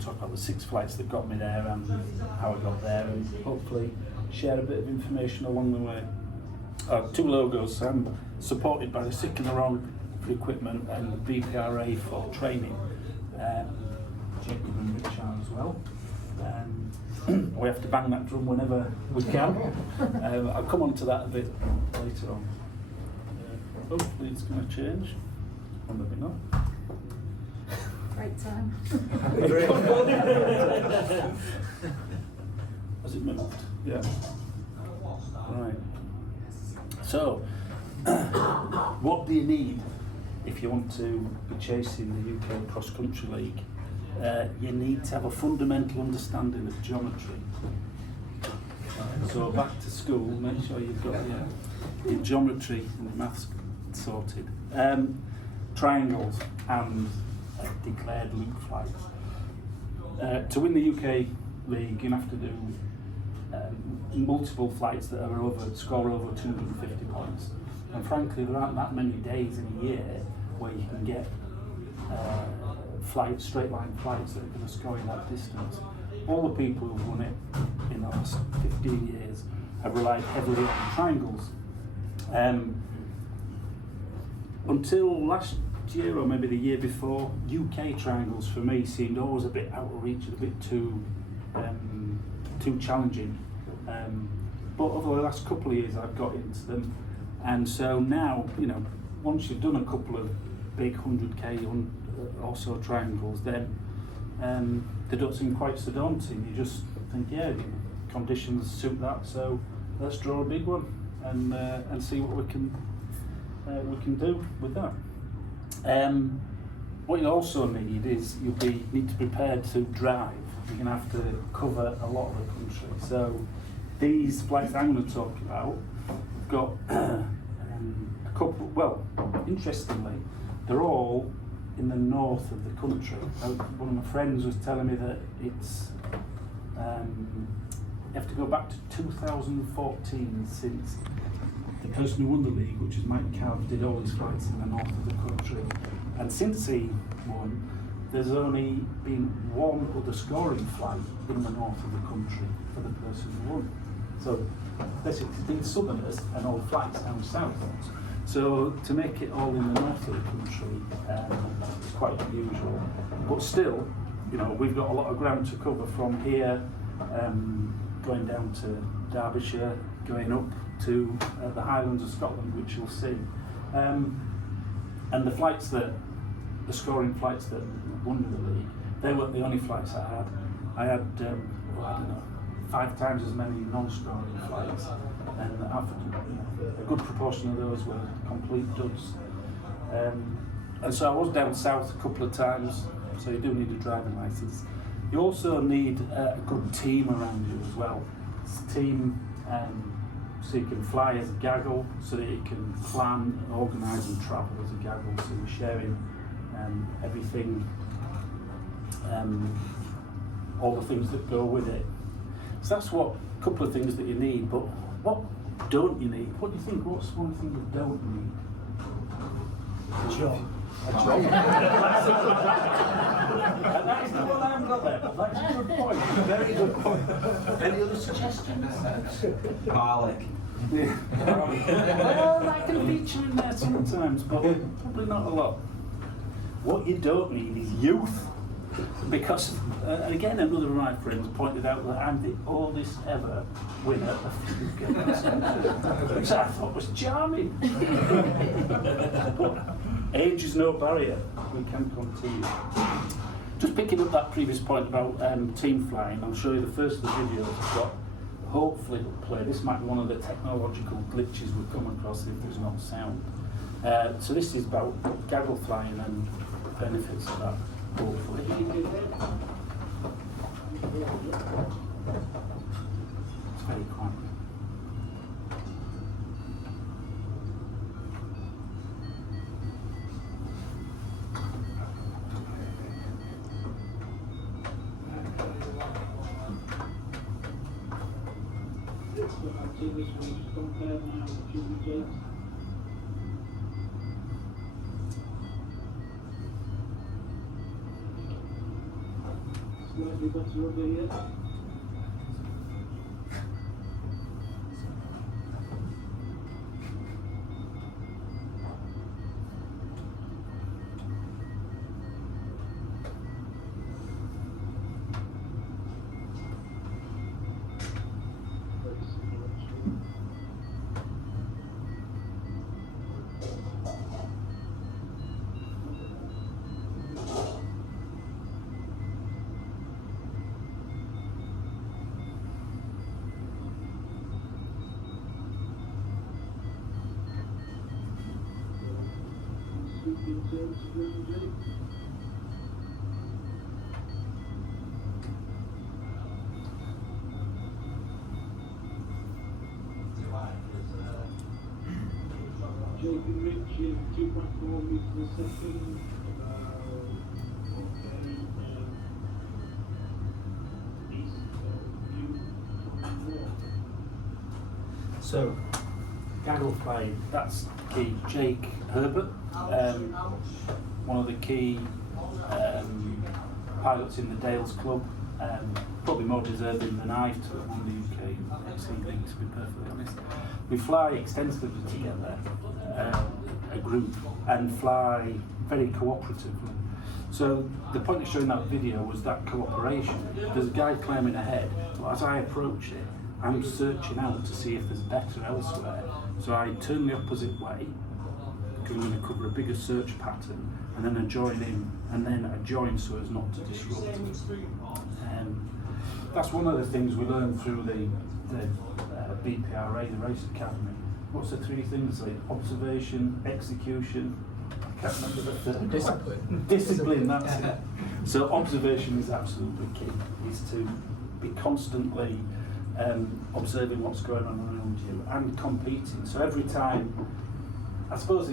talk about the 6 flights that got me there and how I got there, and hopefully share a bit of information along the way. 2 logos. I'm supported by the Sick and the Wrong for equipment and the BPRA for training. Jacob and Richard as well. We have to bang that drum whenever we can. I'll come on to that a bit later on. Hopefully it's going to change. Let me know. Great time. Has it moved? Yeah. Right. So, what do you need if you want to be chasing the UK Cross Country League? You need to have a fundamental understanding of geometry. So back to school, make sure you've got your geometry and your maths sorted. Triangles and declared loop flights. To win the UK League, you have to do multiple flights that are score over 250 points. And frankly, there aren't that many days in a year where you can get straight line flights that are going to score you that distance. All the people who've won it in the last 15 years have relied heavily on triangles. Until last year, or maybe the year before, UK triangles for me seemed always a bit out of reach, a bit too challenging. But over the last couple of years, I've got into them, and so now, once you've done a couple of big 100k or so triangles, then they don't seem quite so daunting. You just think, yeah, the conditions suit that, so let's draw a big one and see what we can do with that. What you also need is need to be prepared to drive. You're going to have to cover a lot of the country. So these flights I'm going to talk about have got a couple. Well, interestingly, they're all in the north of the country. One of my friends was telling me that it's you have to go back to 2014 since the person who won the league, which is Mike, did all his flights in the north of the country. And since he won, there's only been one other scoring flight in the north of the country for the person who won. So basically it's been southerners and all flights down south. So to make it all in the north of the country is quite unusual. But still, we've got a lot of ground to cover from here, going down to Derbyshire, going up to the Highlands of Scotland, which you'll see. And the scoring flights that won the league, they weren't the only flights I had. I had, 5 times as many non-scoring flights, and a good proportion of those were complete duds. And so I was down south a couple of times, so you do need a driving licence. You also need a good team around you as well. It's a team so you can fly as a gaggle, so that you can plan, organise and travel as a gaggle, so you're sharing everything, all the things that go with it. So that's a couple of things that you need, but what don't you need? What do you think? What's one thing you don't need? A job. A job? That is the one I haven't got there. That's a good point. Very good point. Any other suggestions? Garlic. Yeah. Well, that can feature in there sometimes, but probably not a lot. What you don't need is youth. Because, again, another of my friends pointed out that I'm the oldest ever winner of Food Games, which I thought was charming. But age is no barrier. We can continue. Just picking up that previous point about team flying, I'll show you the first of the videos I've got. Hopefully it'll play. This might be one of the technological glitches we've come across if there's not sound. So this is about gaggle flying and the benefits of that. Hopefully. It's very quiet. slightly better over here. Jacob Rich is 2.4 meters a second. So, gaggle flying, that's key. Jake Herbert, one of the key pilots in the Dales Club, probably more deserving than I to have won the UK XC League, to be perfectly honest. We fly extensively together, a group, and fly very cooperatively. So the point of showing that video was that cooperation. There's a guy climbing ahead, but as I approach it, I'm searching out to see if there's better elsewhere. So I turn the opposite way, because I'm going to cover a bigger search pattern, and then I join in, and then I join so as not to disrupt. That's one of the things we learned through the BPRA, the Race Academy. What's the three things? Like observation, execution, I can't remember the third. Discipline. Discipline, that's it. So observation is absolutely key, is to be constantly observing what's going on around you and competing. So every time, I suppose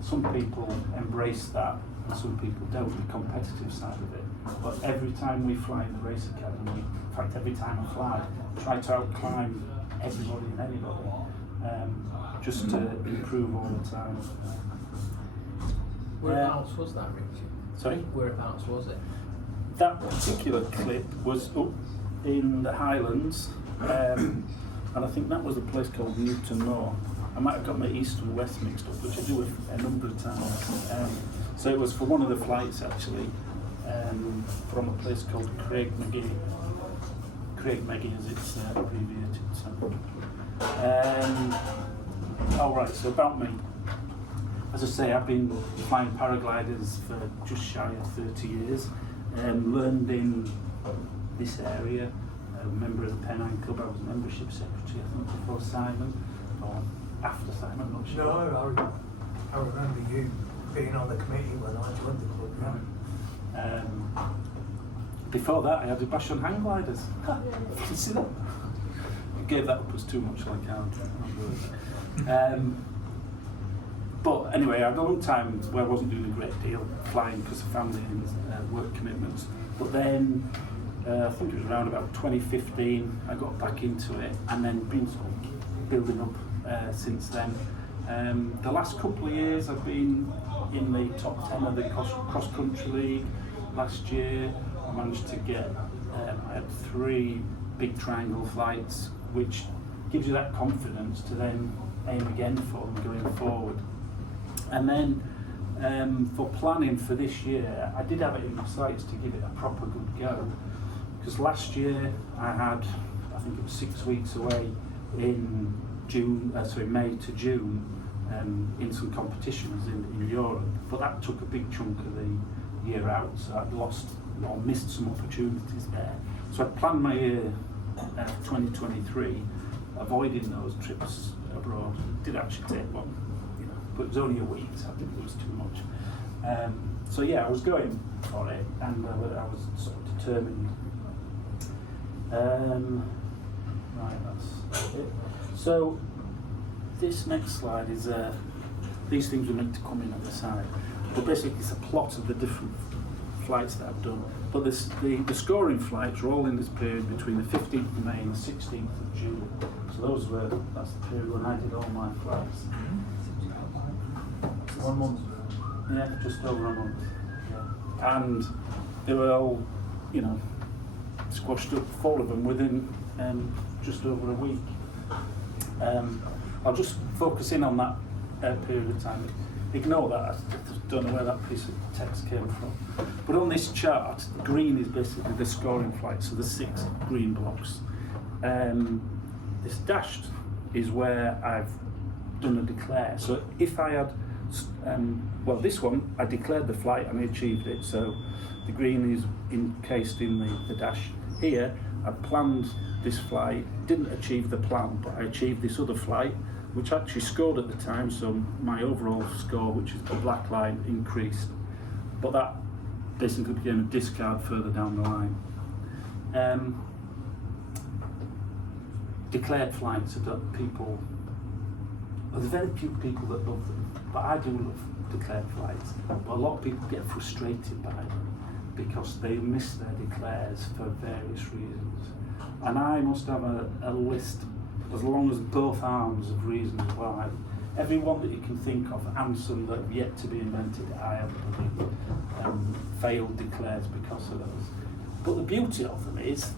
some people embrace that and some people don't, the competitive side of it. But every time we fly in the Race Academy, in fact every time I fly, I try to outclimb everybody and anybody, just to improve all the time. Whereabouts was that, Richie? Sorry? Whereabouts was it? That particular clip was up in the Highlands, and I think that was a place called Newton Moor. I might have got my east and west mixed up, which I do a number of times. So it was for one of the flights actually, from a place called Craig Magee as it's abbreviated. All right, so about me. As I say, I've been flying paragliders for just shy of 30 years. Learned in this area, a member of the Pennine Club. I was membership secretary, I think, before Simon, or after Simon, I'm not sure. No, I remember you being on the committee when I joined the club. Yeah. Before that, I had a bash on hang gliders. Did you see that? I gave that up as too much like I But anyway, I had a long time where I wasn't doing a great deal flying because of family and work commitments. But then, I think it was around about 2015, I got back into it and then been sort of building up since then. The last couple of years I've been in the top 10 of the cross-country league. Last year I managed to get, I had 3 big triangle flights, which gives you that confidence to then aim again for them going forward. And then for planning for this year, I did have it in my sights to give it a proper good go, because last year I had, I think it was 6 weeks away in May to June, in some competitions in Europe, but that took a big chunk of the year out, so I'd lost or missed some opportunities there. So I planned my year 2023, avoiding those trips abroad. Did actually take one, but it was only a week, so I didn't lose too much. So yeah, I was going for it, and I was sort of determined. Right, that's it. So this next slide is, these things were meant to come in at the side, but basically it's a plot of the different flights that I've done. But the scoring flights are all in this period between the 15th of May and the 16th of June. So that's the period when I did all my flights. 1 month. Yeah, just over a month. Yeah. And they were all squashed up 4 of them within just over a week. I'll just focus in on that period of time. Ignore that, I don't know where that piece of text came from. But on this chart, green is basically the scoring flight, so the 6 green blocks. This dashed is where I've done a declare. So if I had, this one, I declared the flight and I achieved it, so the green is encased in the dash. Here, I planned this flight, didn't achieve the plan, but I achieved this other flight, which actually scored at the time, so my overall score, which is the black line, increased. But that basically became a discard further down the line. Declared flights are that people, there's very few people that love them, but I do love declared flights. But a lot of people get frustrated by them because they miss their declares for various reasons. And I must have a list as long as both arms of reasons why. Every one that you can think of, and some that have yet to be invented, I have failed declares because of those. But the beauty of them is,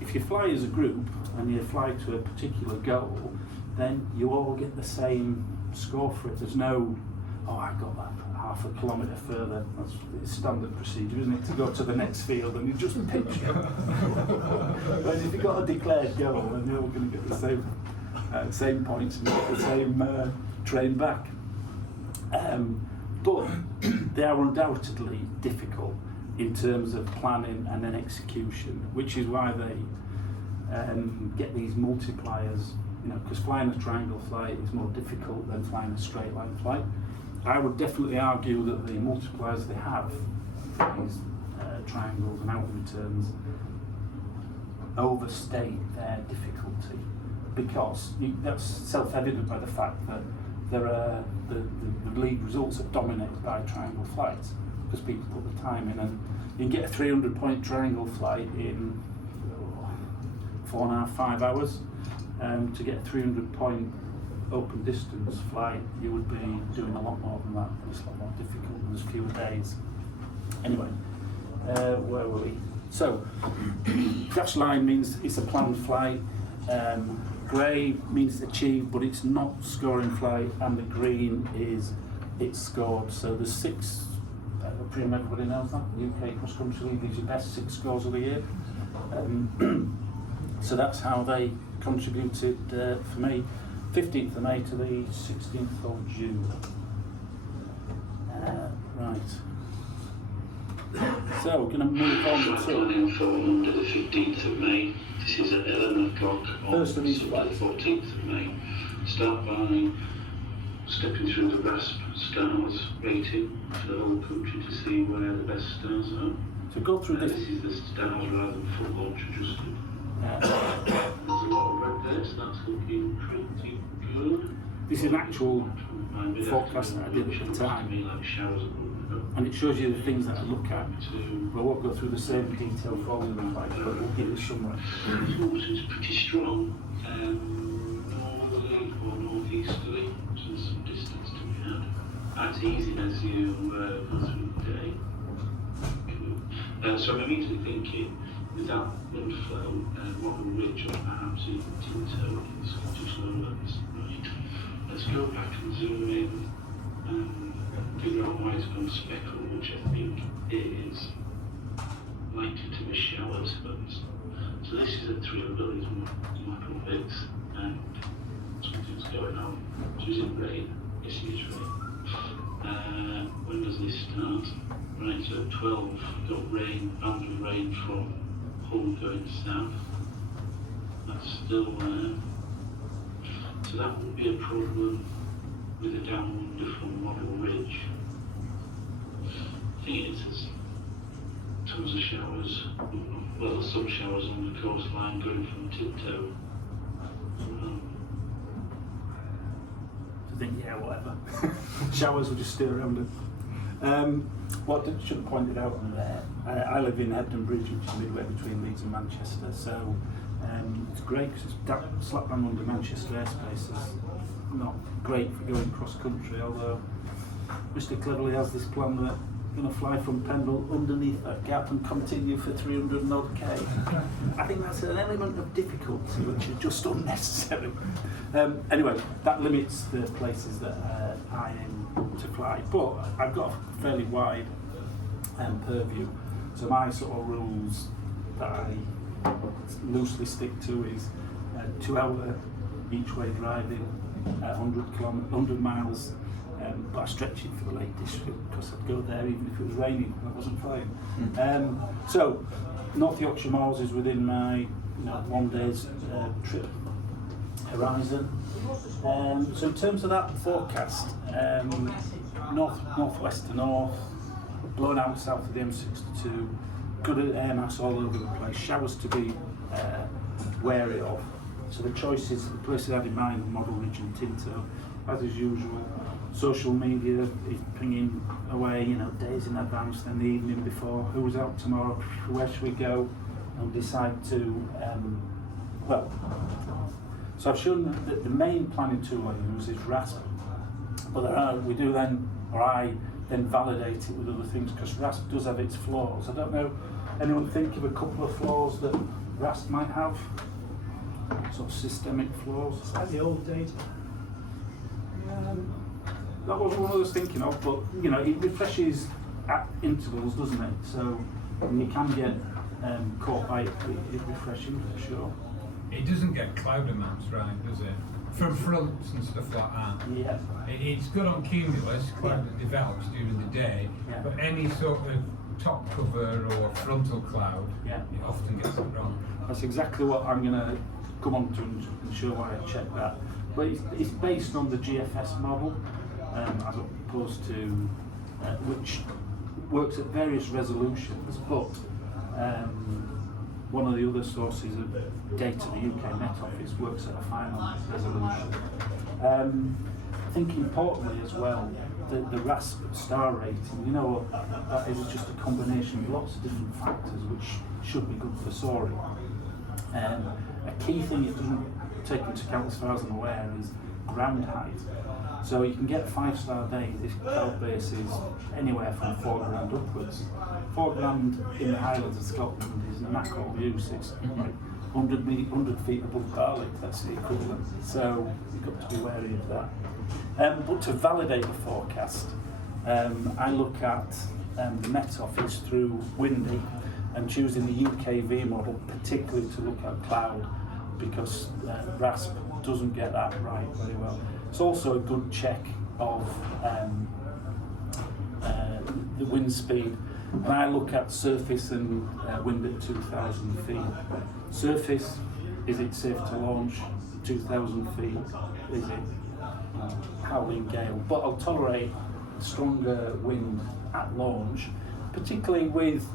if you fly as a group and you fly to a particular goal, then you all get the same score for it. There's no, I got that half a kilometre further. That's standard procedure, isn't it, to go to the next field and you just pitch. Whereas if you've got a declared goal, then you're all going to get the same points and get the same train back. But they are undoubtedly difficult in terms of planning and then execution, which is why they get these multipliers, because flying a triangle flight is more difficult than flying a straight line flight. I would definitely argue that the multipliers they have, these triangles and out returns, overstate their difficulty, because that's self-evident by the fact that there are the league results are dominated by triangle flights, because people put the time in, and you can get a 300-point triangle flight in 4.5, 5 hours. To get a 300-point open distance flight, you would be doing a lot more than that. It's a lot more difficult, and there's fewer days. Anyway, where were we? So, dash line means it's a planned flight. Grey means it's achieved, but it's not scoring flight, and the green is it's scored. So there's 6. I presume everybody knows that. UK Cross Country League is your best 6 scores of the year. So that's how they contributed for me. 15th of May to the 16th of June. Right. So we're going to move on to planning for Monday the 15th of May. This is at 11 o'clock on First of each Sunday flight. the 14th of May. Start by stepping through the RASP stars rating for the whole country to see where the best stars are. So go through This this. is the stars rather than full launch adjusted. There's a lot of red there, so that's looking pretty good. This is an actual forecast that I did at the time, and it shows you the things that I look at. We won't go through the same detail for all of them, but we'll give you summary. It's pretty strong, northerly or northeasterly, so there's some distance to be had. That's easy as you go through the day. So I'm immediately thinking, with that wind flow, what a ridge or perhaps even Tinto in the Scottish Lowlands, right? Let's go back and zoom in and figure out why it's gone speckled, which I think is likely to be showers. So this is at 3 abilities, Michael Biggs, and something's going on. So is it rain? Yes, it is rain. When does this start? Right, so at 12, we've got rain, band of rain from Hull going south. That's still there. So that would be a problem with a downwind from Model Ridge. I think it's tons of showers, well, some showers on the coastline going from Tiptoe. I think, yeah, whatever. Showers will just stay around it. What I should have pointed out on there, I live in Hebden Bridge, which is midway between Leeds and Manchester, so it's great because it's slap bang under Manchester airspace. It's not great for going cross country, although Mr. Cleverly has this plan that going to fly from Pendle underneath that gap and continue for 300 odd K. I think that's an element of difficulty which is just unnecessary. Anyway, that limits the places that I aim to fly, but I've got a fairly wide purview. So my sort of rules that I loosely stick to is 2 hour each way driving, 100 miles, but I stretch it for the Lake District because I'd go there even if it was raining and I wasn't flying. So North Yorkshire Moors is within my 1 day's trip horizon. So in terms of that forecast, northwest to north, blowing out south of the M62, good at air mass all over the place, showers to be wary of. So the choices, the places I had in mind, Model Ridge and Tinto, as is usual. Social media is pinging away, days in advance, then the evening before, who's out tomorrow, where should we go, and decide to, so I've shown that the main planning tool I use is RASP, but I then validate it with other things, because RASP does have its flaws. I don't know, anyone think of a couple of flaws that RASP might have? Sort of systemic flaws? It's like the old data. That wasn't what I was thinking of, but it refreshes at intervals, doesn't it? So you can get caught by it refreshing for sure. It doesn't get cloud amounts right, does it? From fronts and stuff like that. Yeah. It's good on cumulus, cloud that develops during the day, but any sort of top cover or frontal cloud, it often gets it wrong. That's exactly what I'm going to come on to and show why I checked that. But it's based on the GFS model, as opposed to which works at various resolutions, but one of the other sources of data, the UK Met Office, works at a final resolution. I think importantly as well, the RASP star rating, that is just a combination of lots of different factors which should be good for soaring. A key thing it doesn't take into account, as far as I'm aware, is ground height. So you can get 5-star days if cloud base is anywhere from 4 grand upwards. 4 grand in the Highlands of Scotland is macro use. It's like 100 feet above Barley, that's the equivalent. So you've got to be wary of that. But to validate the forecast, I look at the Met Office through Windy and choosing the UKV model, particularly to look at cloud, because RASP doesn't get that right very well. It's also a good check of the wind speed, and I look at surface and wind at 2,000 feet. Surface, is it safe to launch? 2,000 feet, is it howling gale? But I'll tolerate stronger wind at launch, particularly with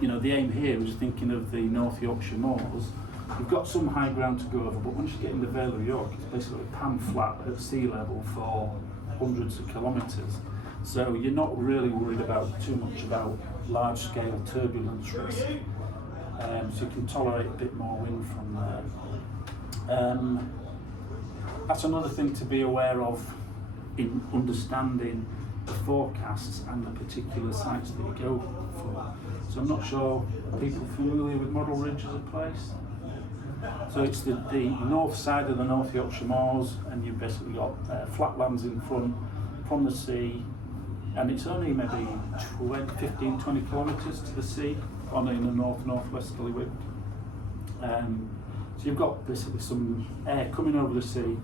the aim here is thinking of the North Yorkshire moors. You've got some high ground to go over, but once you get in the Vale of York, it's basically pan flat at sea level for hundreds of kilometres. So you're not really worried about too much about large scale turbulence risk. So you can tolerate a bit more wind from there. That's another thing to be aware of in understanding the forecasts and the particular sites that you go for. So I'm not sure, are people familiar with Model Ridge as a place? So it's the north side of the North Yorkshire Moors, and you've basically got flatlands in front from the sea, and it's only maybe 15-20 kilometres to the sea in a north-northwesterly wind. So you've got basically some air coming over the sea,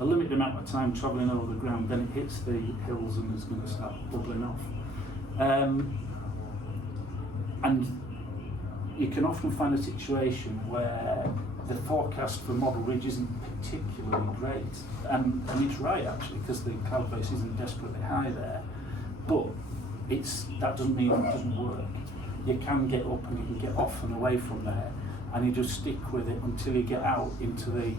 a limited amount of time travelling over the ground, then it hits the hills and it's going to start bubbling off. And you can often find a situation where the forecast for Model Ridge isn't particularly great, and it's right actually, because the cloud base isn't desperately high there, but that doesn't mean it doesn't work. You can get up and you can get off and away from there, and you just stick with it until you get out into the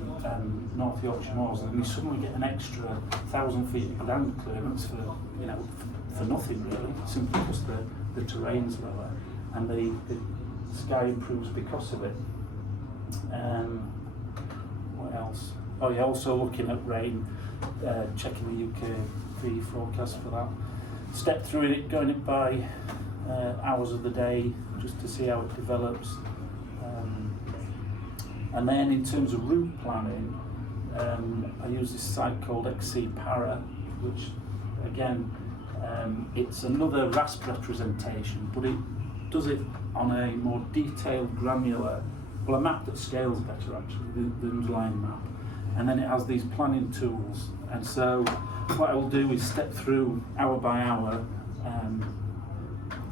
North Yorkshire Moors, and then you suddenly get an extra 1,000 feet of ground clearance for nothing really, simply because the terrain's lower and the sky improves because of it. What else? Oh yeah, also looking at rain, checking the UK forecast for that. step through it, going it by hours of the day, just to see how it develops. And then in terms of route planning, I use this site called XC Para, which again, it's another RASP representation, but it does it on a more detailed, granular, well, a map that scales better actually, the underlying map. And then it has these planning tools. And so what I will do is step through hour by hour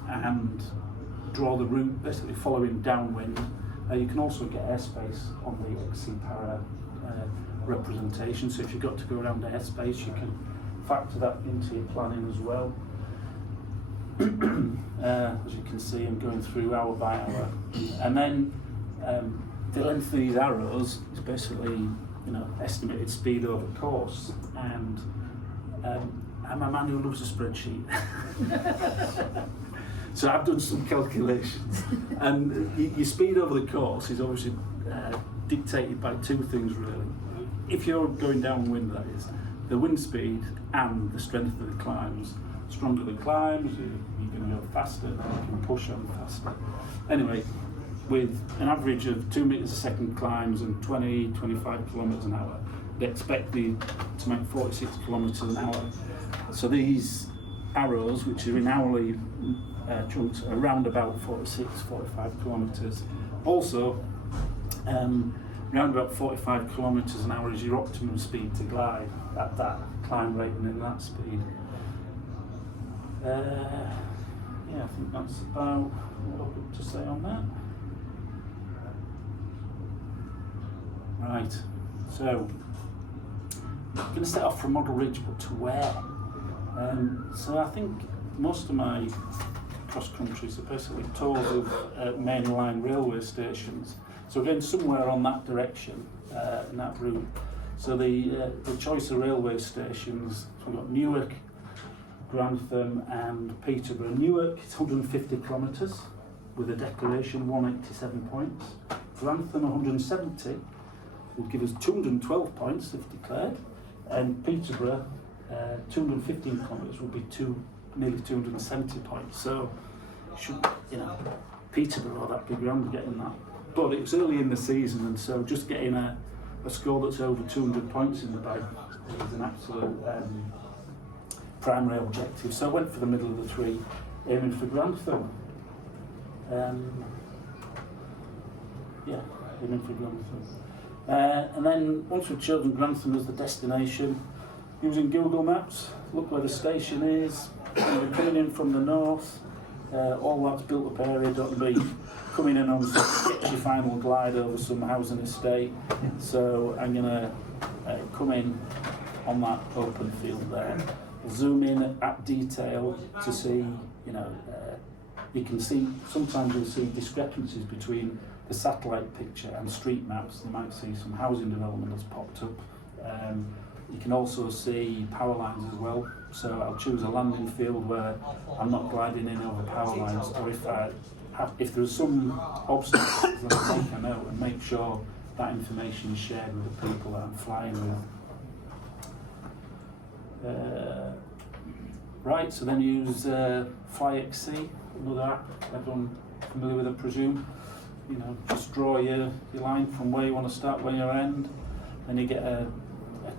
and draw the route, basically following downwind. You can also get airspace on the XC Para representation, so if you've got to go around airspace, you can factor that into your planning as well. As you can see, I'm going through hour by hour. And then the length of these arrows is basically, you know, estimated speed over course. And I'm a man who loves a spreadsheet. So I've done some calculations, and your speed over the course is obviously dictated by two things really. If you're going downwind, that is, the wind speed and the strength of the climbs. The stronger the climbs, you're going to go faster, you can push on faster. Anyway, with an average of 2 meters a second climbs and 20-25 kilometers an hour, they expect to make 46 kilometers an hour. So these arrows, which are in hourly chunks, are around about 46-45 kilometers. Also, around about 45 kilometers an hour is your optimum speed to glide at that climb rate and in that speed. Yeah, I think that's about what I've got to say on that. Right, so I'm going to set off from Model Ridge, but to where? So I think most of my cross-countries are basically tours of main line railway stations. So again, somewhere on that direction, in that route. So the choice of railway stations, so we've got Newark, Grantham and Peterborough. Newark is 150 kilometres with a declaration 187 points. Grantham 170 would give us 212 points if declared, and Peterborough 215 kilometres would be nearly 270 points. So should, you know, Peterborough, that'd be grand getting that. But it's early in the season, and so just getting a score that's over 200 points in the bag is an absolute primary objective. So I went for the middle of the three, aiming for Grantham. Yeah, aiming for Grantham. And then once we've chosen Grantham as the destination, using Google Maps, look where the station is. And we're coming in from the north. All that's built up area, don't be coming in on some sketchy final glide over some housing estate. So I'm going to come in on that open field there. Zoom in at detail to see, you know, you can see, sometimes you'll see discrepancies between the satellite picture and street maps. You might see some housing development that's popped up. You can also see power lines as well. So I'll choose a landing field where I'm not gliding in over power lines, or if there's some obstacles, then I'll make a note and make sure that information is shared with the people that I'm flying with. Right, so then use FlyXC, another app, everyone familiar with, I presume. You know, just draw your line from where you want to start, where you end, then you get a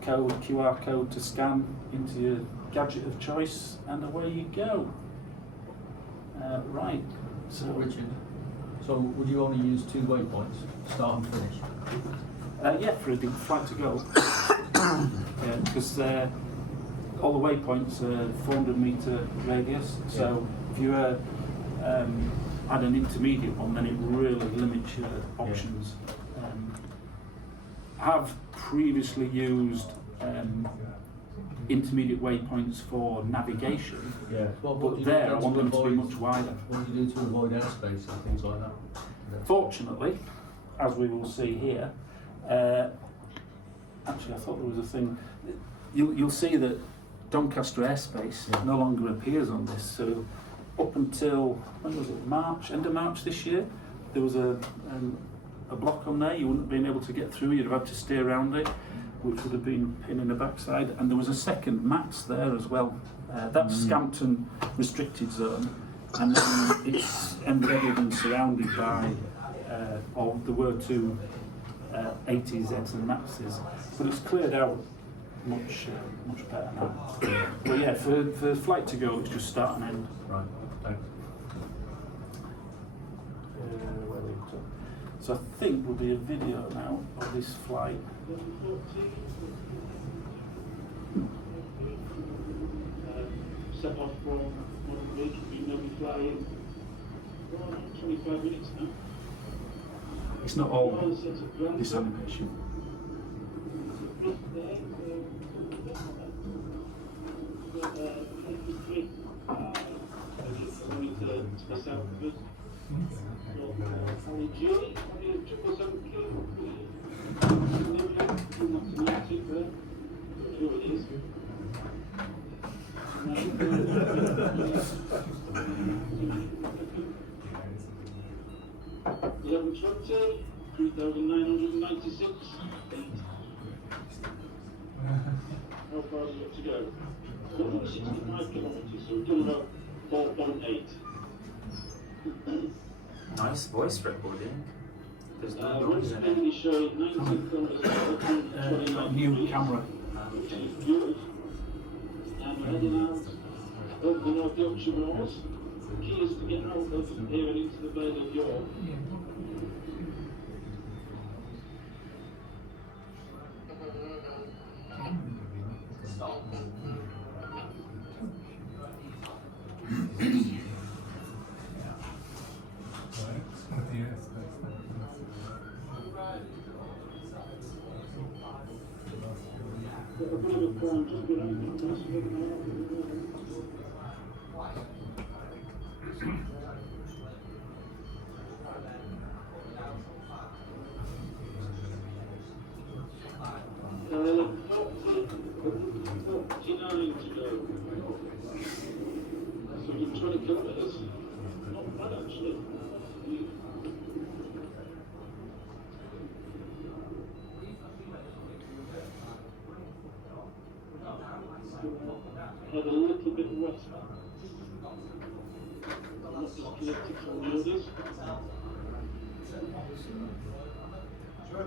code, QR code to scan into your gadget of choice, and away you go. Right, so Richard, so would you only use 2 waypoints, start and finish? yeah, for a deep flight to go. Yeah, because all the waypoints are 400 metre radius, so if you add an intermediate one, then it really limits your options. I have previously used intermediate waypoints for navigation, but there I want them to be much wider. What do you do to avoid airspace and things like that? Fortunately, as we will see here, actually I thought there was a thing, you'll see that Doncaster airspace no longer appears on this. So up until, when was it, March, end of March this year, there was a block on there. You wouldn't have been able to get through, you'd have had to stay around it. which would have been pin in the backside, and there was a second mats there as well. That's Scampton restricted zone, and then it's embedded and surrounded by, or there were two ATZs and Maxes, but it's cleared out much better now. But yeah, for flight to go, it's just start and end. Right, thanks. Where are we up to? So I think there'll be a video now of this flight. Set off from Ridge, we know we fly in 25 minutes now. It's not all All sets of ground this animation. Eleven 3,996. How far have we got to go? 165 kilometres, so we've done about 4.8. Nice voice recording. There's no We're noise in it. only showing 19 kilometres New camera. which is good. And we're heading out over the North Yorkshire moors. The key is to get out of here and into the Vale of York. A bit of a climb just behind Nine to go. So in 20 kilometres. Not bad actually. Had a little bit west. Not disconnected from the others.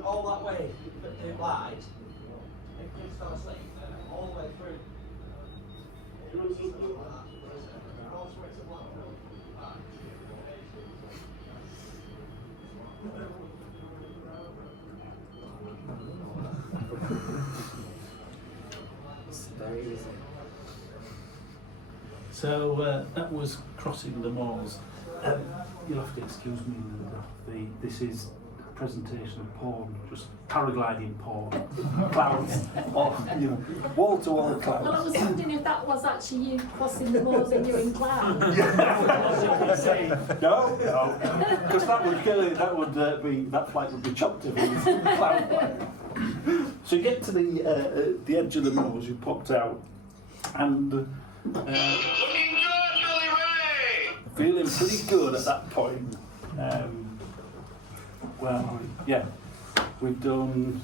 All that way, it lied. It just fell asleep all the way through. It's very easy. So that was crossing the moors. You'll have to excuse me, Linda. This is a presentation of porn, just paragliding porn, clouds, or wall-to-wall Well, I clouds. was wondering if that was actually you crossing the moors and you're in cloud. No, because that flight would be chopped if it was a cloud flight. So you get to the edge of the moors, you popped out, and feeling pretty good at that point. We've done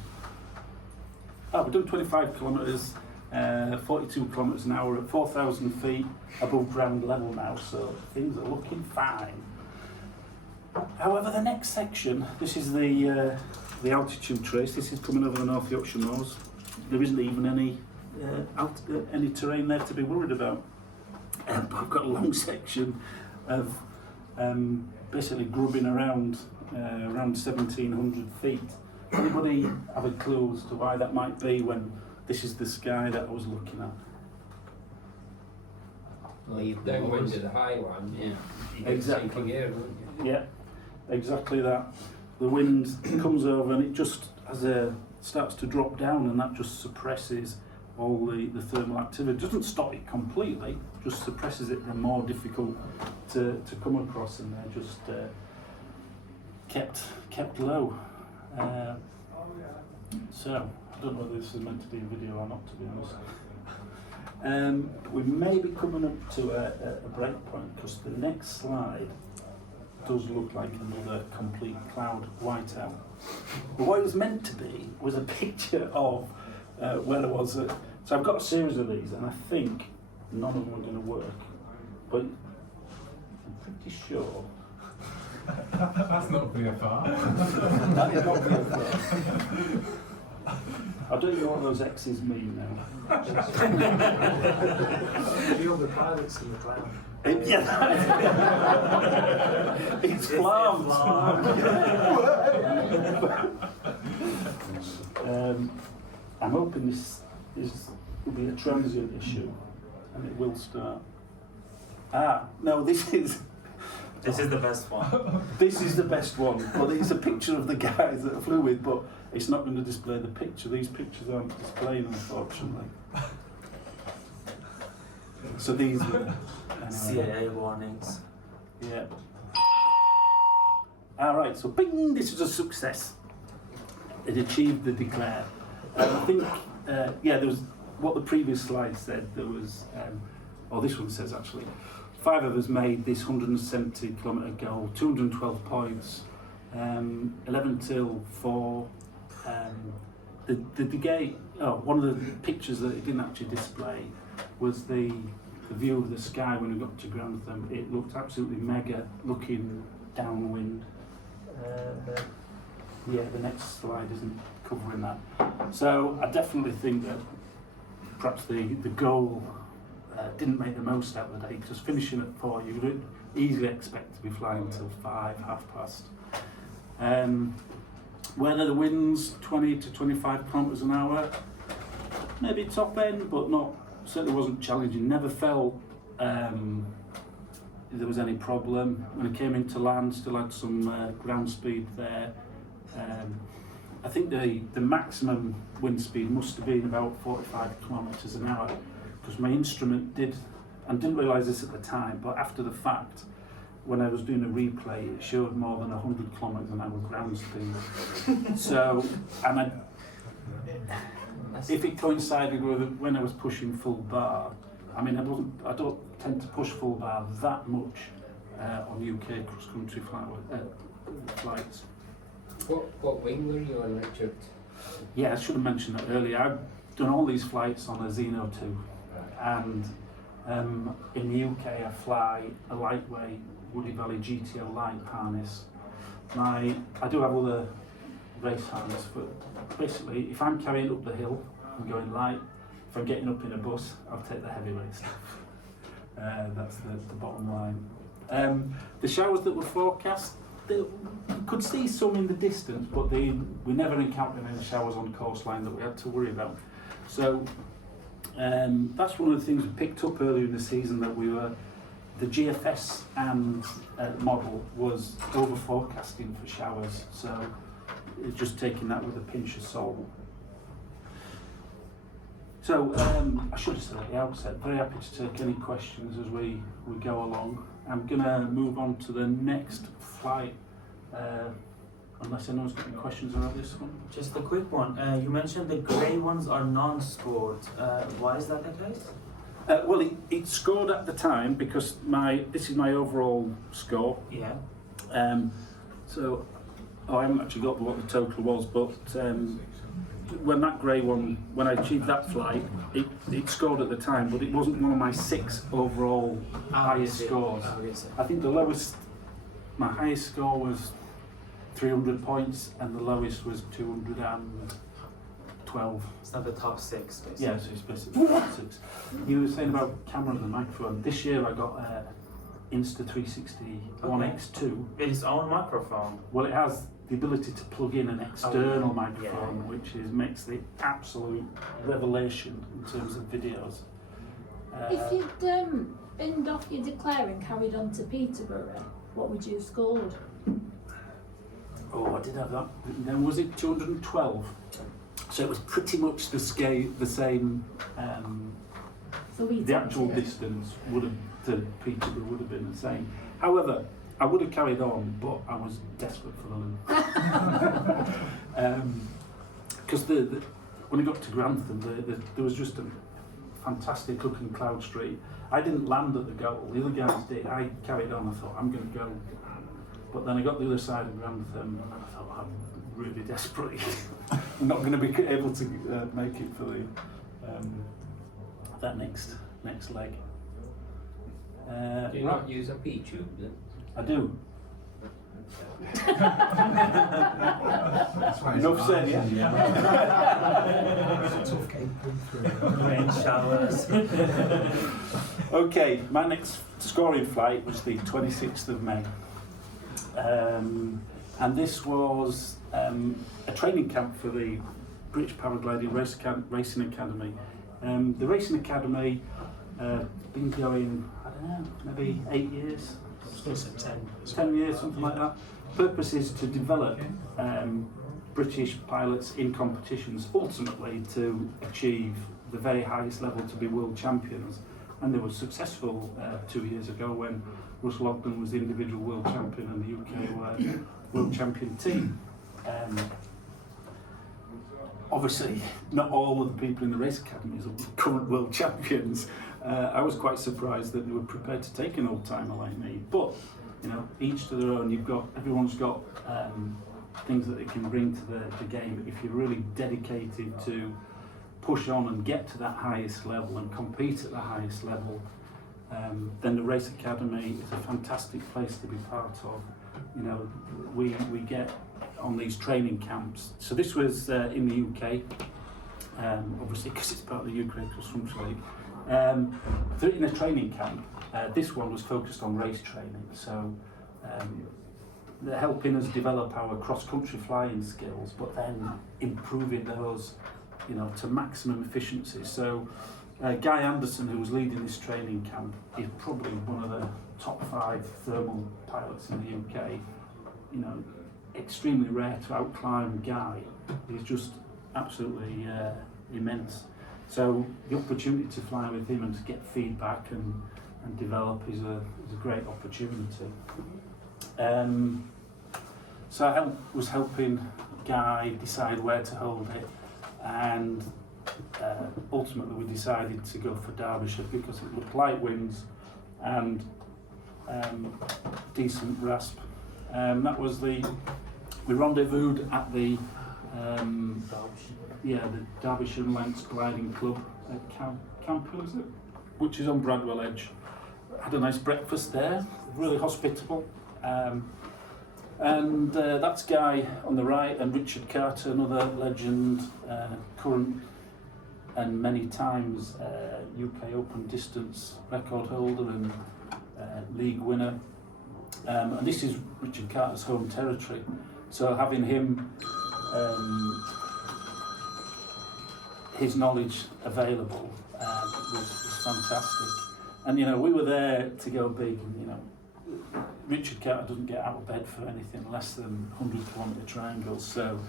25 kilometres, 42 kilometres an hour at 4,000 feet above ground level now, so things are looking fine. However, the next section, this is the altitude trace. This is coming over the North Yorkshire moors. There isn't even any terrain there to be worried about. But I've got a long section of basically grubbing around 1,700 feet. Anybody have a clue as to why that might be when this is the sky that I was looking at? Downwind of the Highland, yeah. Exactly. Sinking air, wouldn't you? Yeah, exactly that. The wind comes over and it just starts to drop down, and that just suppresses all the thermal activity. It doesn't stop it completely, just suppresses it and more difficult to come across, and they're just kept low. So I don't know whether this is meant to be a video or not, to be honest. We may be coming up to a break point, because the next slide does look like another complete cloud whiteout. But what it was meant to be was a picture of where I was. So I've got a series of these, and I think none of them are going to work, but I'm pretty sure. That's not VFR. That is not VFR. I don't know what those X's mean now. You're the pilots in the cloud. Yeah. It's flammed. I'm hoping this will be a transient issue, and it will start. No, this is the best one. This is the best one. Well, it's a picture of the guys that I flew with, but it's not going to display the picture. These pictures aren't displaying, unfortunately. So these are CIA warnings. Yeah. Alright, so bing, this was a success. It achieved the declare. I think, there was what the previous slide said. There was, this one says actually, 5 of us made this 170 kilometre goal, 212 points, 11 till 4. The gate. One of the pictures that it didn't actually display was the view of the sky when we got to Grantham. It looked absolutely mega, looking downwind. The next slide isn't covering that. So I definitely think that perhaps the goal didn't make the most out of the day, because finishing at 4, you would easily expect to be flying till 5, 5:30. Whether the winds 20 to 25 kilometres an hour, maybe top end, but certainly wasn't challenging. Never felt there was any problem. When I came into land, still had some ground speed there. I think the maximum wind speed must have been about 45 kilometres an hour, because my instrument didn't realise this at the time, but after the fact, when I was doing a replay, it showed more than 100 kilometres an hour ground speed. So, if it coincided with when I was pushing full bar, I don't tend to push full bar that much on UK cross-country flights. What wing were you on, Richard? Yeah, I should have mentioned that earlier. I've done all these flights on a Xeno 2, and in the UK I fly a lightweight Woody Valley GTO light harness. I do have other race harness, but basically if I'm carrying up the hill, I'm going light. If I'm getting up in a bus, I'll take the heavyweight stuff. That's the bottom line. The showers that were forecast, you could see some in the distance, but we never encountered any showers on coastline that we had to worry about. So that's one of the things we picked up earlier in the season, that the GFS and model was over forecasting for showers, so it's just taking that with a pinch of salt. So I should have said at the outset, very happy to take any questions as we go along. I'm going to move on to the next flight, unless anyone's got any questions about this one. Just a quick one. You mentioned the grey ones are non-scored. Why is that the case? Well, it scored at the time because this is my overall score. Yeah. So I haven't actually got what the total was, but when that grey one, when I achieved that flight, it scored at the time, but it wasn't one of my 6 overall highest scores. I think my highest score was 300 points, and the lowest was 212. It's not the top 6, basically. Yeah, so it's basically the top 6. You were saying about camera and the microphone. This year I got Insta360 1X2. Its own microphone. Well, it has the ability to plug in an external microphone, which makes the absolute revelation in terms of videos. If you'd binned off your declare and carried on to Peterborough, what would you have scored? Oh, I did have that. Then was it 212? So it was pretty much the same. The actual distance to Peterborough would have been the same. However, I would have carried on, but I was desperate for the loop. Because when I got to Grantham, there was just a fantastic looking cloud street. I didn't land at the goal, the other guys did. I carried on, I thought, I'm going to go But then I got the other side of Grantham, and I thought, I'm really desperately not going to be able to make it for the that next leg. Do you not use a P-tube then? I do. That's why it's Enough said, hard. yeah. It's a tough game through. Rain showers. Okay, my next scoring flight was the 26th of May. And this was a training camp for the British Paragliding Racing Academy. The Racing Academy been going, I don't know, maybe 8 years? I was going to say 10. 10 years, something like that. Purpose is to develop British pilots in competitions, ultimately to achieve the very highest level, to be world champions. And they were successful 2 years ago when Russell Ogden was the individual world champion and the UK were world champion team. Obviously, not all of the people in the race academies are current world champions. I was quite surprised that they were prepared to take an old timer like me. But you know, each to their own. Everyone's got things that they can bring to the game. If you're really dedicated to push on and get to that highest level and compete at the highest level, then the Race Academy is a fantastic place to be part of. You know, we get on these training camps. So this was in the UK, obviously because it's part of the UK Cross Country League. In a training camp, this one was focused on race training. So they're helping us develop our cross-country flying skills, but then improving those, you know, to maximum efficiency. So Guy Anderson, who was leading this training camp, is probably one of the top 5 thermal pilots in the UK. You know, extremely rare to outclimb Guy. He's just absolutely immense. So the opportunity to fly with him and to get feedback and develop is a great opportunity. So I was helping Guy decide where to hold it, and ultimately we decided to go for Derbyshire because it looked light winds and decent rasp. That was we rendezvoused at the Derbyshire and Scottish Gliding Club at Camp, is it? Which is on Bradwell Edge. Had a nice breakfast there, really hospitable. And that's Guy on the right, and Richard Carter, another legend, current and many times UK Open distance record holder and league winner. And this is Richard Carter's home territory, so having him, his knowledge available was fantastic. And you know, we were there to go big, and you know, Richard Carter doesn't get out of bed for anything less than 100-kilometre triangles, so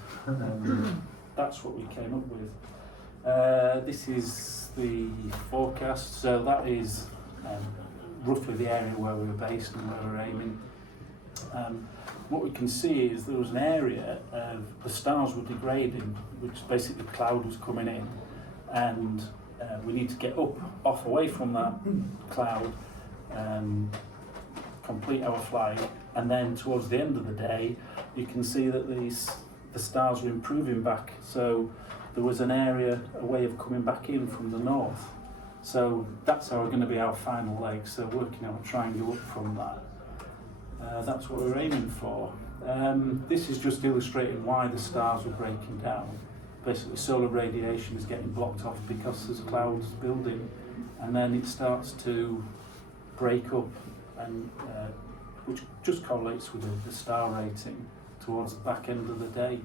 that's what we came up with. This is the forecast, so that is roughly the area where we were based and where we were aiming. What we can see is there was an area of the stars were degrading, which basically cloud was coming in, and we need to get off away from that cloud, complete our flight, and then towards the end of the day you can see that the stars were improving back, so there was an area, a way of coming back in from the north. So that's how we're going to be our final leg, so working out a triangle up from that. That's what we're aiming for. This is just illustrating why the stars were breaking down. Basically solar radiation is getting blocked off because there's clouds building, and then it starts to break up, and which just correlates with the star rating towards the back end of the day.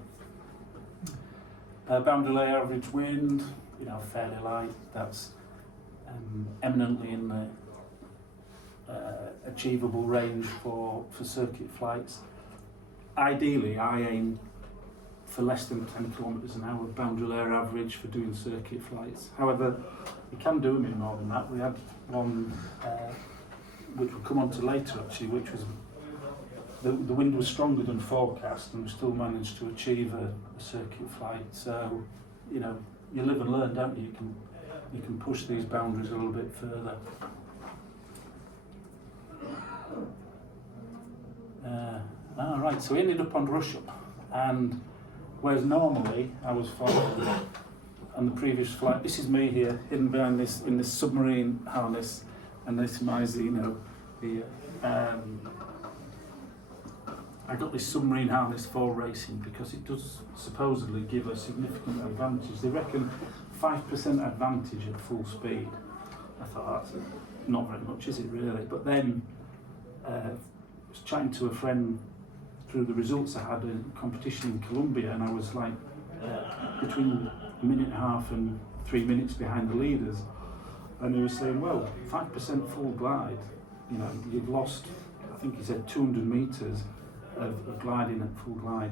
Boundary layer average wind, you know, fairly light. That's eminently in the achievable range for circuit flights. Ideally, I aim for less than 10 kilometres an hour boundary layer average for doing circuit flights. However, you can do them in more than that. We had one which we'll come on to later actually, which was the wind was stronger than forecast, and we still managed to achieve a circuit flight. So, you know, you live and learn, don't you? You can push these boundaries a little bit further. Ah, right, so we ended up on rush up, and whereas normally I was following on the previous flight, this is me here, hidden behind this, in this submarine harness, and this is my Xeno here. I got this submarine harness for racing because it does supposedly give a significant advantage. They reckon 5% advantage at full speed. I thought that's not very much, is it really? But then I was chatting to a friend through the results I had in competition in Colombia, and I was like between a minute and a half and 3 minutes behind the leaders, and he was saying, well, 5% full glide, you know, you've lost, I think he said 200 metres of gliding at full glide.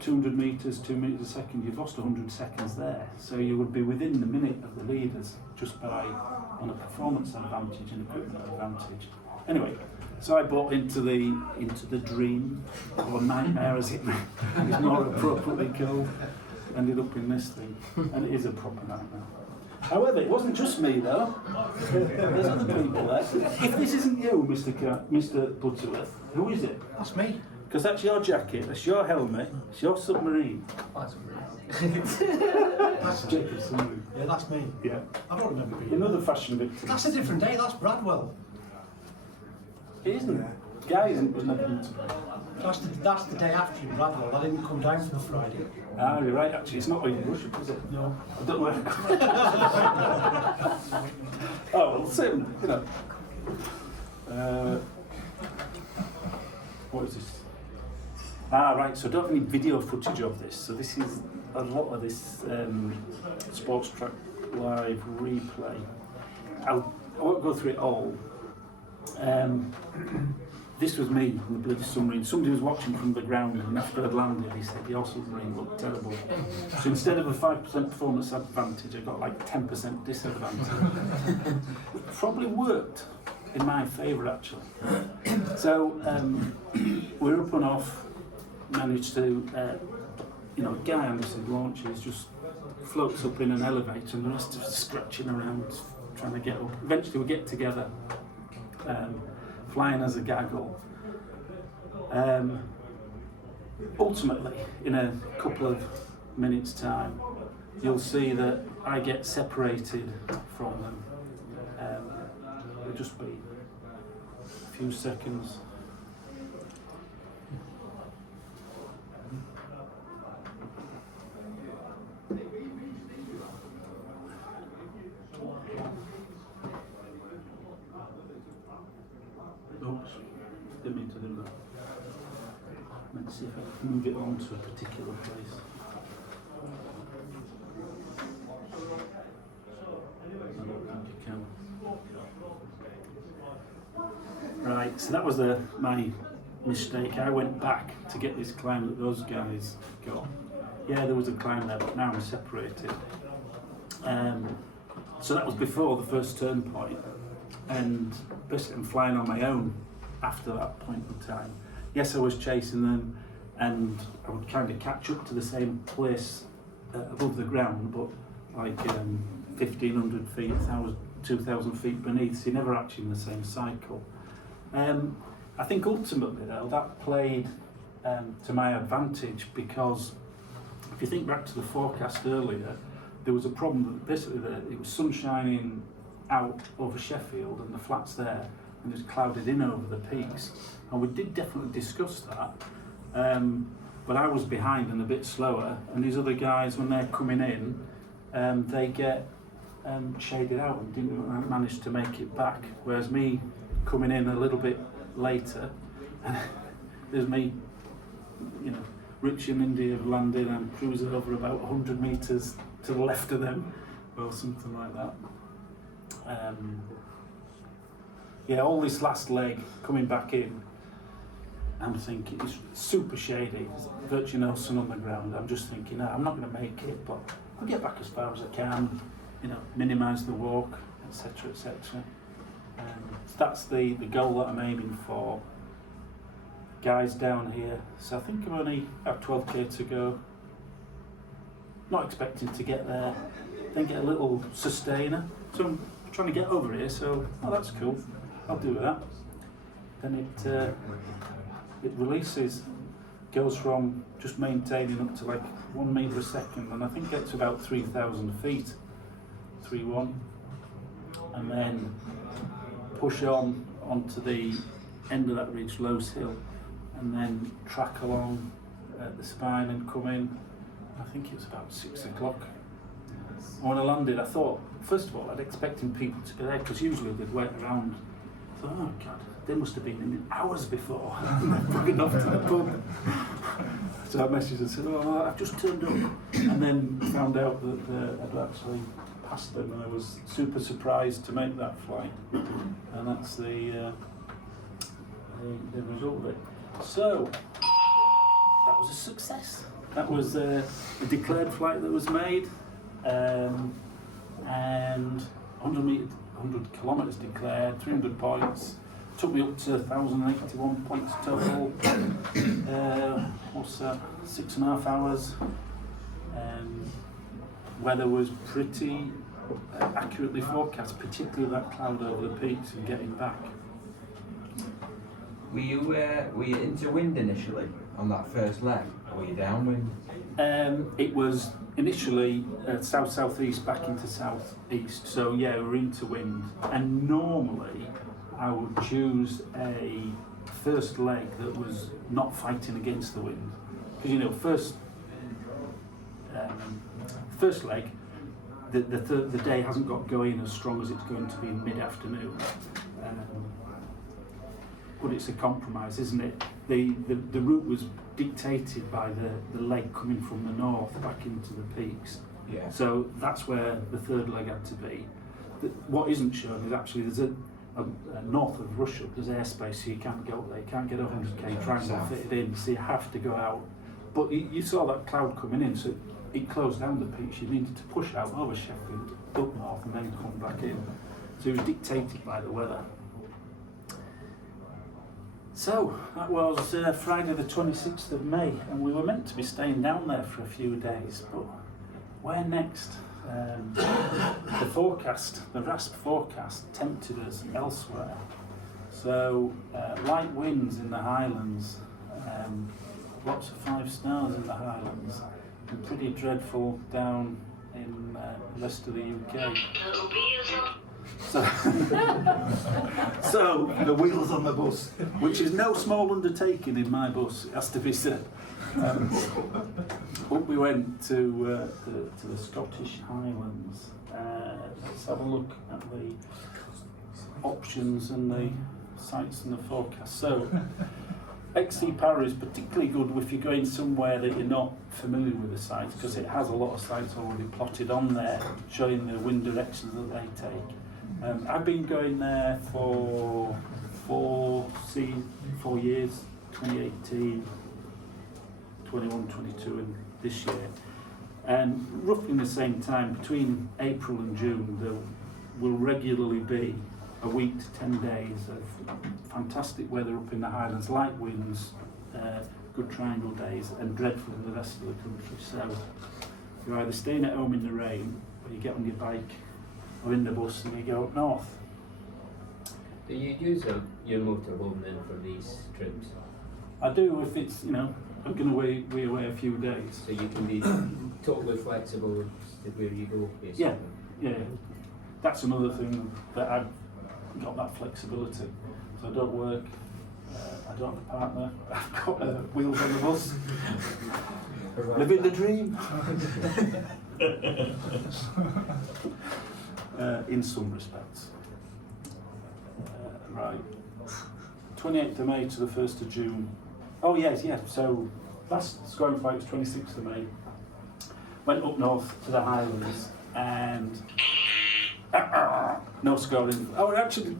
200 metres, 2 minutes a second, you've lost 100 seconds there. So you would be within the minute of the leaders just by, on a performance advantage and equipment advantage. Anyway, so I bought into the dream, or nightmare as it is more appropriately called. Ended up in this thing, and it is a proper nightmare. However, it wasn't just me though. There's other people there. If this isn't you, Mr. Butterworth, who is it? That's me. Because that's your jacket, that's your helmet, it's your submarine. That's me. That's Jacob's submarine. Yeah, that's me. Yeah. I don't remember being. Another fashion victim. That's a different day, that's Bradwell. It isn't. Guy was never meant to be. That's the day after in Bradwell. I didn't come down for the Friday. Ah, you're right, actually. It's not in Russia, is it? No. I don't know where. Oh, well, same, you know. What is this? Ah, right, so I don't have any video footage of this. So this is a lot of this Sports Track Live replay. I won't go through it all. This was me on the bloody submarine. Somebody was watching from the ground, and after I'd landed, he said, your submarine looked terrible. So instead of a 5% performance advantage, I got like 10% disadvantage. It probably worked in my favour, actually. So we're up and off, managed to, you know, a guy on this launches just floats up in an elevator, and the rest of us scratching around, trying to get up. Eventually we get together. Flying as a gaggle. Ultimately, in a couple of minutes' time, you'll see that I get separated from them. It'll just be a few seconds. Oops, didn't mean to do that. Let's see if I can move it on to a particular place. I don't think you can. Right, so that was my mistake. I went back to get this climb that those guys got. Yeah, there was a climb there, but now I'm separated. So that was before the first turn point. And basically I'm flying on my own after that point in time. Yes, I was chasing them, and I would kind of catch up to the same place above the ground, but like 1,500 feet, 2,000 feet beneath, so you're never actually in the same cycle. I think ultimately though, that played to my advantage, because if you think back to the forecast earlier, there was a problem that basically it was sun shining out over Sheffield and the flats there, and it was clouded in over the peaks, and we did definitely discuss that, but I was behind and a bit slower, and these other guys, when they're coming in, they get shaded out and didn't manage to make it back, whereas me coming in a little bit later, there's me, you know, Rich and Indy have landed and cruising over about 100 metres to the left of them, or something like that. Yeah, all this last leg coming back in, I'm thinking it's super shady, there's virtually no sun on the ground. I'm just thinking, I'm not going to make it, but I'll get back as far as I can, you know, minimise the walk, etc, etc. So that's the goal that I'm aiming for. Guys down here, so I think I'm only have 12k to go. Not expecting to get there, then get a little sustainer. So I'm trying to get over here, so that's cool. I'll do that. Then it releases, goes from just maintaining up to like 1 metre a second, and I think gets about 3,000 feet, 3-1, and then push on onto the end of that ridge, Lowe's Hill, and then track along the spine and come in. I think it was about 6 o'clock. When I landed, I thought, first of all, I'd expecting people to go there, because usually they'd wait around. I thought, oh God, they must have been in hours before, bugging off to the pub. So I messaged and said, oh, I've just turned up. And then found out that I'd actually passed them, and I was super surprised to make that flight. And that's the result of it. So, that was a success. That was a declared flight that was made. And 100 kilometres declared, 300 points, took me up to 1,081 points total. What's that? 6.5 hours. Weather was pretty accurately forecast, particularly that cloud over the peaks and getting back. Were you into wind initially on that first leg, or were you downwind? It was initially south-southeast back into southeast, so yeah, we're into wind. And normally I would choose a first leg that was not fighting against the wind, because you know, first leg, the day hasn't got going as strong as it's going to be in mid-afternoon. But it's a compromise, isn't it? The route was dictated by the leg coming from the north back into the peaks. Yeah. So that's where the third leg had to be. What isn't shown is actually there's a north of Russia, there's airspace, so you can't go up there, you can't get 100k triangle fitted in, so you have to go out. But you saw that cloud coming in, so it closed down the peaks. You needed to push out over Sheffield, up north, and then come back in. So it was dictated by the weather. So that was Friday the 26th of May, and we were meant to be staying down there for a few days, but where next? The forecast, the RASP forecast, tempted us elsewhere. So light winds in the Highlands, lots of 5 stars in the Highlands, and pretty dreadful down in the rest of the UK. So the wheels on the bus, which is no small undertaking in my bus, it has to be said. But we went to the Scottish Highlands. Let's have a look at the options and the sites and the forecast. So XC Power is particularly good if you're going somewhere that you're not familiar with the sites, because it has a lot of sites already plotted on there showing the wind directions that they take. I've been going there for 4 years, 2018, 21, 22 and this year. And roughly in the same time, between April and June, there will regularly be a week to 10 days of fantastic weather up in the Highlands, light winds, good triangle days, and dreadful in the rest of the country. So you're either staying at home in the rain, or you get on your bike or in the bus and you go up north. Do you use your motorhome then for these trips? I do if it's, you know, I'm going to be away a few days. So you can be totally flexible with where you go, basically? Yeah. That's another thing that I've got, that flexibility. So I don't work, I don't have a partner, I've got wheels on the bus. Living the dream. In some respects. Right. 28th of May to the 1st of June. Oh yes, so last scoring flight was 26th of May. Went up north to the Highlands and no scoring. Oh, actually,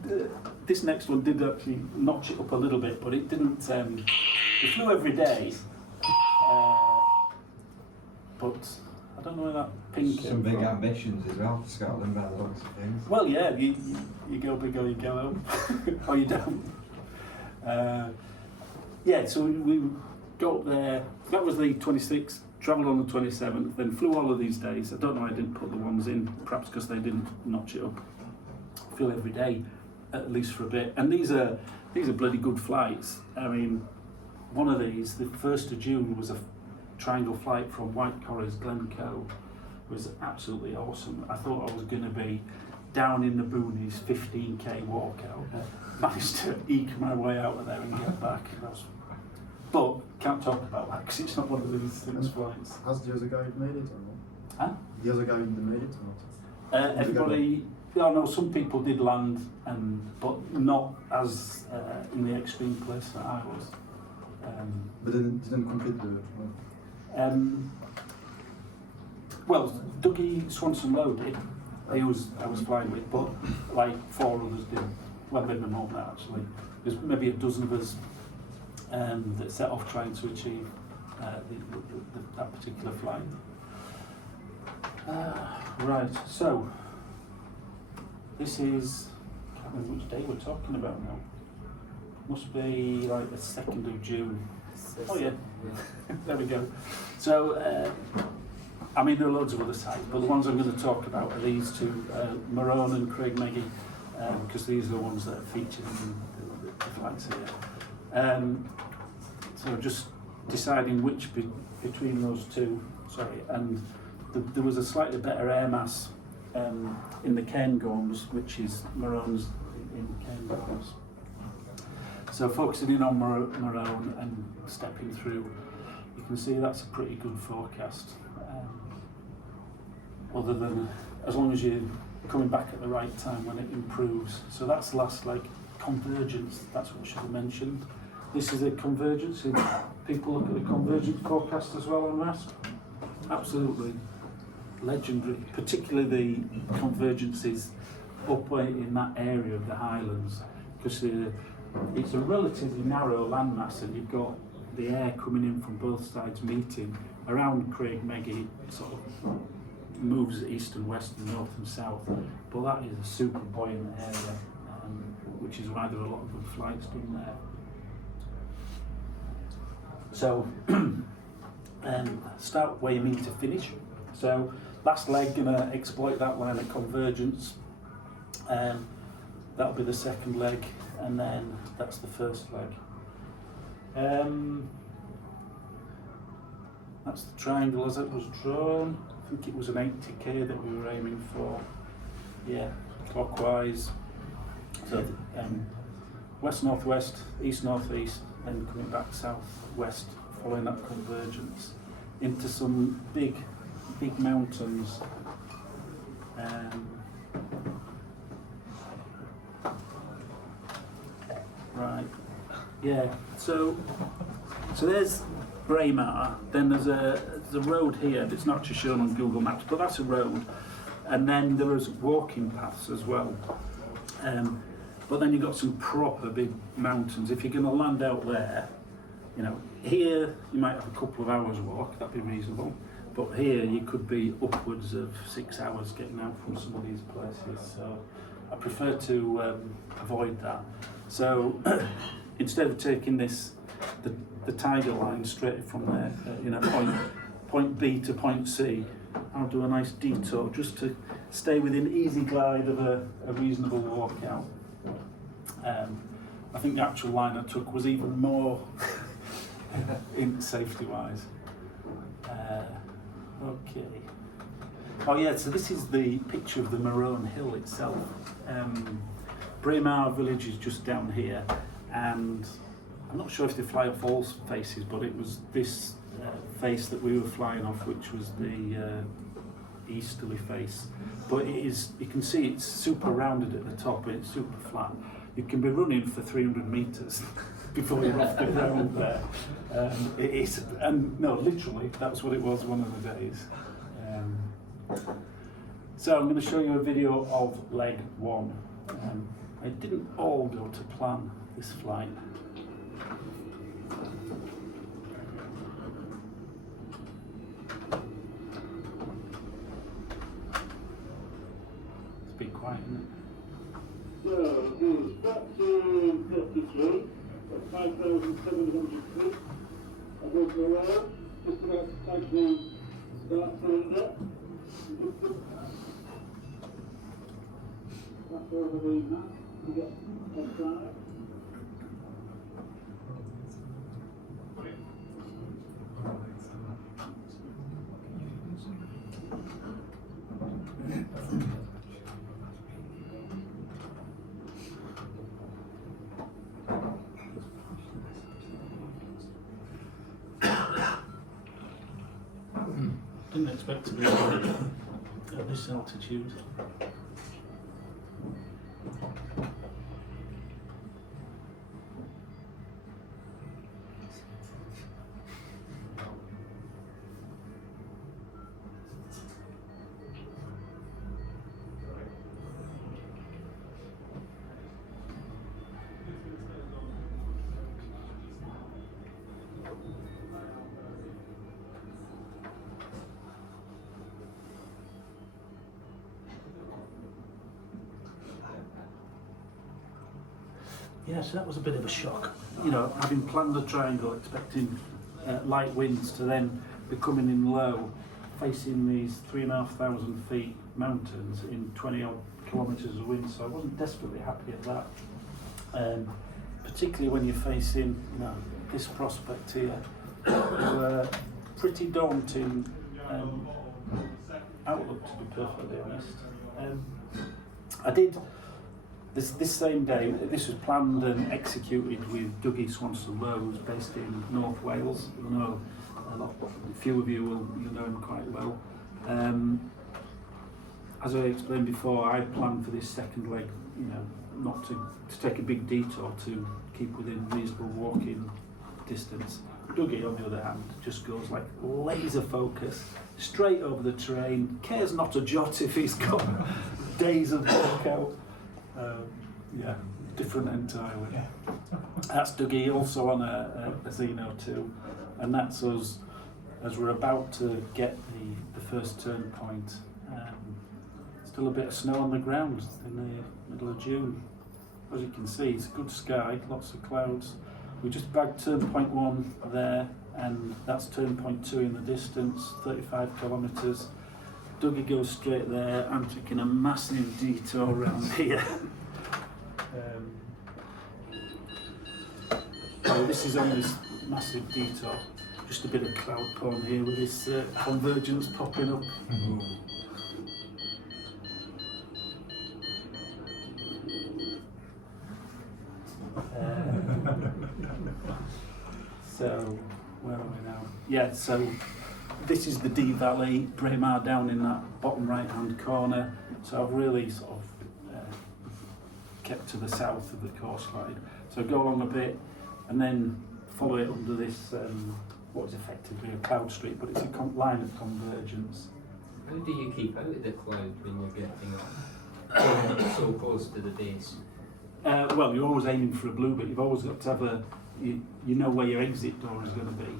this next one did actually notch it up a little bit, but it didn't. It flew every day, but I don't know where that pin came Some big from. ambitions as well for Scotland by the looks of things. Well, yeah, you go big or you go home, or you don't. Yeah, so we got up there. That was the 26th. Travelled on the 27th, then flew all of these days. I don't know why I didn't put the ones in, perhaps because they didn't notch it up. Flew every day, at least for a bit. And these are bloody good flights. I mean, one of these, the 1st of June, was a triangle flight from White Corrers, Glencoe. It was absolutely awesome. I thought I was going to be down in the boonies, 15k walkout. Managed to eke my way out of there and get back. But can't talk about that because it's not one of these things flights. Has the other guy made it or not? Huh? The other guy made it or not? Everybody, I know some people did land, but not as in the extreme place that I was. But didn't complete the. Well, Dougie Swanson Lowe did. I was flying with, but like 4 others did. Well, maybe more than that actually. There's maybe a dozen of us that set off trying to achieve that particular flight. Right, so this is, I can't remember which day we're talking about now. Must be like the 2nd of June. Oh yeah, there we go. So, I mean, there are loads of other sites, but the ones I'm going to talk about are these two, Morone and Craig Meggie, because these are the ones that are featured in the flights here. So just deciding which between those two, and there was a slightly better air mass in the Cairngorms, which is Morone's in Cairngorms. So focusing in on Morone and stepping through, you can see that's a pretty good forecast. Other than, as long as you're coming back at the right time when it improves. So that's the last leg, convergence, that's what I should have mentioned. This is a convergence. People look at the convergence forecast as well on RASP. Absolutely legendary, particularly the convergences up in that area of the Highlands, because it's a relatively narrow landmass and you've got the air coming in from both sides meeting. Around Craig Meggie, it sort of moves east and west and north and south, but that is a super buoyant area, which is why there are a lot of good flights done there. So, start where you mean to finish. So, last leg, gonna exploit that line of convergence. That'll be the second leg, and then that's the first leg. That's the triangle as it was drawn. I think it was an 80k that we were aiming for. Yeah, clockwise. So, west-northwest, east-northeast, then coming back south-west, following that convergence into some big mountains. Right, yeah, so there's Braemar, then there's a road here that's not just shown on Google Maps, but that's a road, and then there's walking paths as well. But then you've got some proper big mountains. If you're going to land out there, you know, here you might have a couple of hours walk, that'd be reasonable. But here you could be upwards of 6 hours getting out from some of these places. So I prefer to avoid that. So instead of taking the Tiger line straight from there, you know, point B to point C, I'll do a nice detour just to stay within easy glide of a reasonable walkout. I think the actual line I took was even more in safety-wise. Okay. Oh yeah, so this is the picture of the Morone Hill itself. Braemar village is just down here, and I'm not sure if they fly off all faces, but it was this face that we were flying off, which was the easterly face. But it is, you can see it's super rounded at the top, and it's super flat. You can be running for 300 metres before you're off the ground there. It is, and no, literally, that's what it was one of the days. So I'm going to show you a video of leg one. It didn't all go to plan, this flight. It's a bit quiet, isn't it? So, it's back to 33, at 5,700 feet. I go for a while, just about to take the start cylinder. That's over the map, we get outside. didn't expect to be at this altitude. Yes, that was a bit of a shock. You know, having planned the triangle, expecting light winds to then be coming in low, facing these 3,500 feet mountains in 20 odd kilometres of wind. So I wasn't desperately happy at that. Particularly when you're facing, you know, this prospect here. Pretty daunting outlook, to be perfectly honest. I did. This same day, this was planned and executed with Dougie Swanson-Lowe, who's based in North Wales. I know a few of you will know him quite well. As I explained before, I planned for this second leg, you know, not to take a big detour, to keep within reasonable walking distance. Dougie, on the other hand, just goes like laser focus, straight over the terrain, cares not a jot if he's got days of walkout. Yeah, different entirely. That's Dougie, also on a Zeno 2, and that's us as we're about to get the first turn point. Still a bit of snow on the ground in the middle of June. As you can see, it's good sky, lots of clouds. We just bagged turn point 1 there, and that's turn point 2 in the distance, 35 kilometres. Dougie goes straight there. I'm taking a massive detour around here. So this is on this massive detour. Just a bit of cloud porn here with this convergence popping up. So where are we now? Yeah, so this is the Dee Valley, Braemar down in that bottom right hand corner. So I've really sort of kept to the south of the coastline. So go along a bit and then follow it under this, what is effectively a cloud street, but it's a line of convergence. How do you keep out of the cloud when you're getting so close to the base? Well, you're always aiming for a blue, but you've always got to have you know where your exit door is going to be,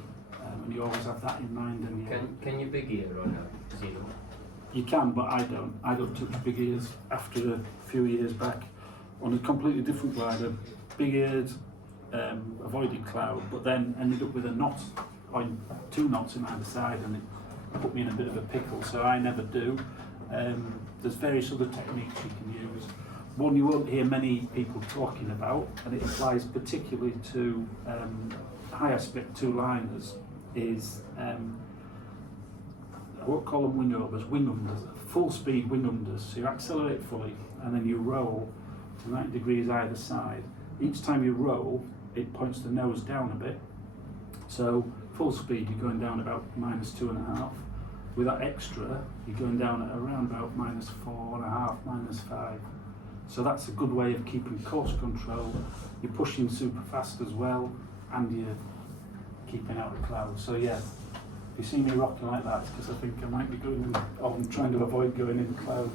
and you always have that in mind. And can you big ear on a Zero? You can, but I don't. I don't touch big ears after a few years back on a completely different glider. Big eared, avoided cloud, but then ended up with a knot, or 2 knots in either side, and it put me in a bit of a pickle, so I never do. There's various other techniques you can use. One you won't hear many people talking about, and it applies particularly to high aspect 2-liners, is I won't call them wing overs, wing unders, full speed wing unders. So you accelerate fully and then you roll to 90 degrees either side. Each time you roll, it points the nose down a bit. So full speed, you're going down about -2.5. With that extra, you're going down at around about -4.5, -5. So that's a good way of keeping course control. You're pushing super fast as well, and you're keeping out the clouds. So yeah, if you see me rocking like that, it's because I think I might be going in, or I'm trying to avoid going in the cloud.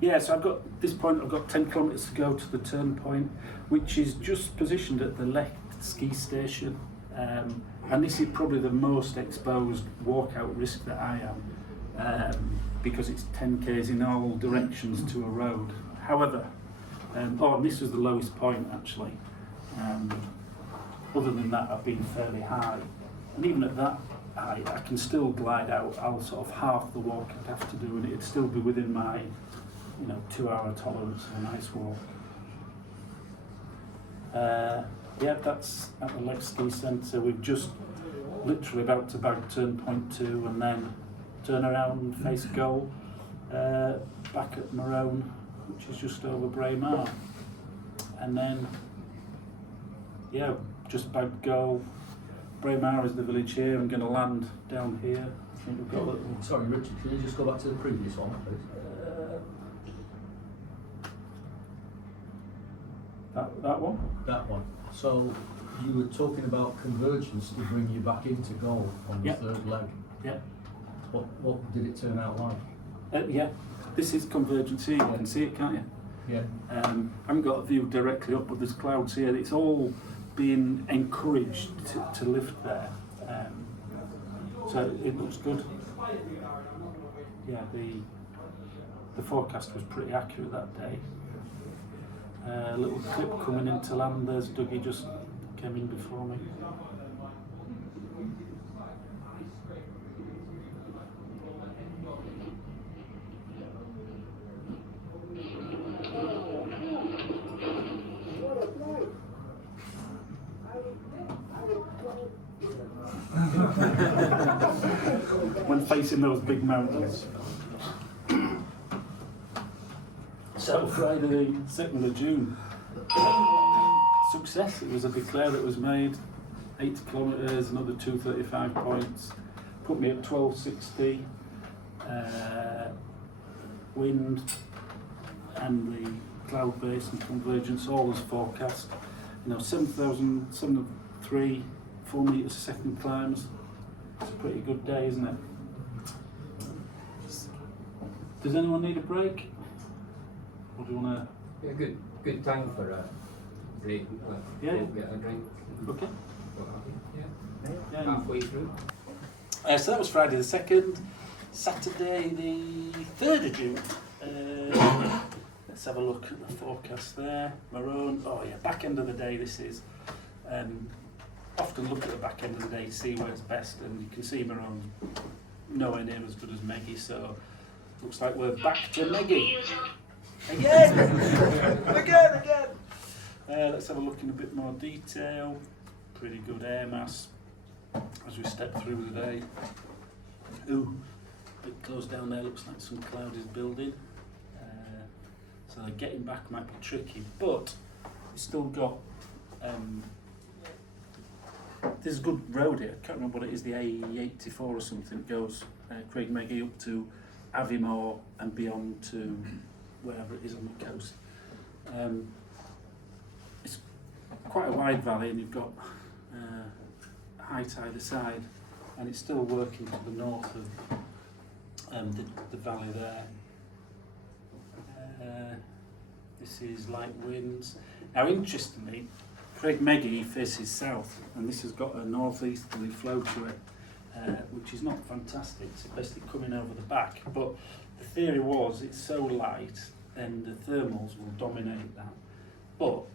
Yeah, so I've got this point. I've got 10 kilometres to go to the turn point, which is just positioned at the Lech ski station. And this is probably the most exposed walkout risk that I am, because it's 10 k's in all directions to a road. However, and this was the lowest point actually. Other than that, I've been fairly high, and even at that height, I can still glide out. I'll sort of half the walk I'd have to do, and it'd still be within my, 2-hour tolerance for a nice walk. Yeah, that's at the Lech Ski Centre. We've just literally about to bag turn point 2 and then turn around, face goal, back at Morone, which is just over Braemar. And then, yeah, just bagged goal, Braemar is the village here. I'm going to land down here. I think we've got a little... Sorry, Richard, can you just go back to the previous one, please? That one? That one. So you were talking about convergence to bring you back into goal on the third leg. Yeah. What did it turn out like? Yeah. This is convergence here. You can see it, can't you? Yeah. I haven't got a view directly up, but there's clouds here. It's all being encouraged to lift there. So it looks good. Yeah, the forecast was pretty accurate that day. A little clip coming into land. There's Dougie just came in before me. When facing those big mountains. So Friday the 2nd of June, success. It was a declare that was made, 80 kilometres, another 235 points, put me at 1260, wind and the cloud base and convergence, all as forecast. 7,703 4 metres a second climbs. It's a pretty good day, isn't it? Does anyone need a break? Or do you want to? Yeah, good time for a break. Yeah. Get a drink. Okay. What have you? Yeah. Yeah. Halfway through. So that was Friday the 2nd. Saturday the 3rd of June. Let's have a look at the forecast there. Maroon. Oh yeah, back end of the day this is. Often look at the back end of the day to see where it's best, and you can see Maroon nowhere near as good as Meggie, so looks like we're back to Meggie. Again! Again! Let's have a look in a bit more detail. Pretty good air mass as we step through the day. Ooh, a bit close down there, looks like some cloud is building. So getting back might be tricky, but it's still got there's a good road here. I can't remember what it is, the A84 or something. It goes Craig Meggie up to Aviemore and beyond to wherever it is on the coast. It's quite a wide valley, and you've got height either side, and it's still working to the north of the valley there. This is light winds. Now, interestingly, Craig Meggie faces south, and this has got a northeasterly flow to it, which is not fantastic. It's basically coming over the back, but the theory was it's so light, then the thermals will dominate that. But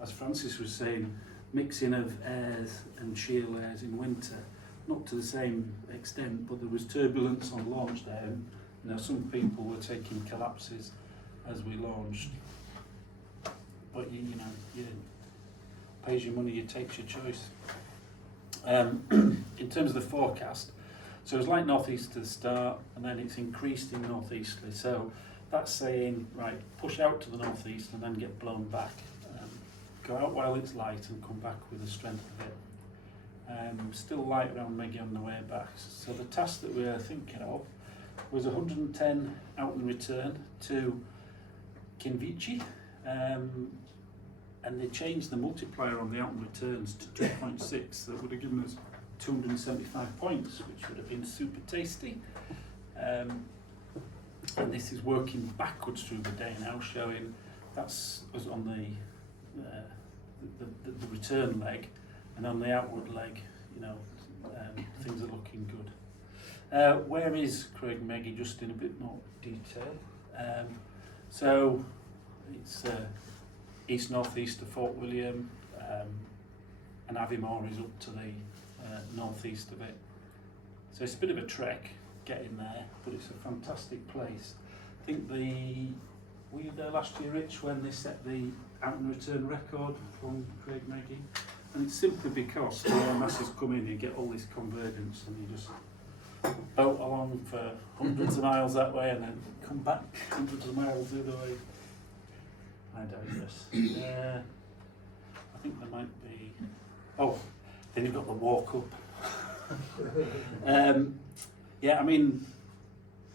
as Francis was saying, mixing of airs and shear layers in winter, not to the same extent, but there was turbulence on launch there. And, some people were taking collapses as we launched. But you pays your money, you take your choice. In terms of the forecast, so it was like northeast to the start, and then it's increased in northeasterly. So that's saying, right, push out to the northeast and then get blown back. Go out while it's light and come back with the strength of it. Still light around Meggie on the way back. So the task that we were thinking of was 110 out and return to Kinvici. And they changed the multiplier on the out and returns to 2.6. That would have given us 275 points, which would have been super tasty. And this is working backwards through the day now, showing that's us on the return leg, and on the outward leg, things are looking good. Where is Craig Meggie? Just in a bit more detail. So it's east-northeast of Fort William, and Aviemore is up to the northeast of it. So it's a bit of a trek getting there, but it's a fantastic place. I think were you there last year, Rich, when they set the out and return record from Craig Meggie? And it's simply because the air masses come in, you get all this convergence, and you just boat along for hundreds of miles that way and then come back hundreds of miles the other way. I digress. I think there might be Oh, then you've got the walk up. Yeah, I mean,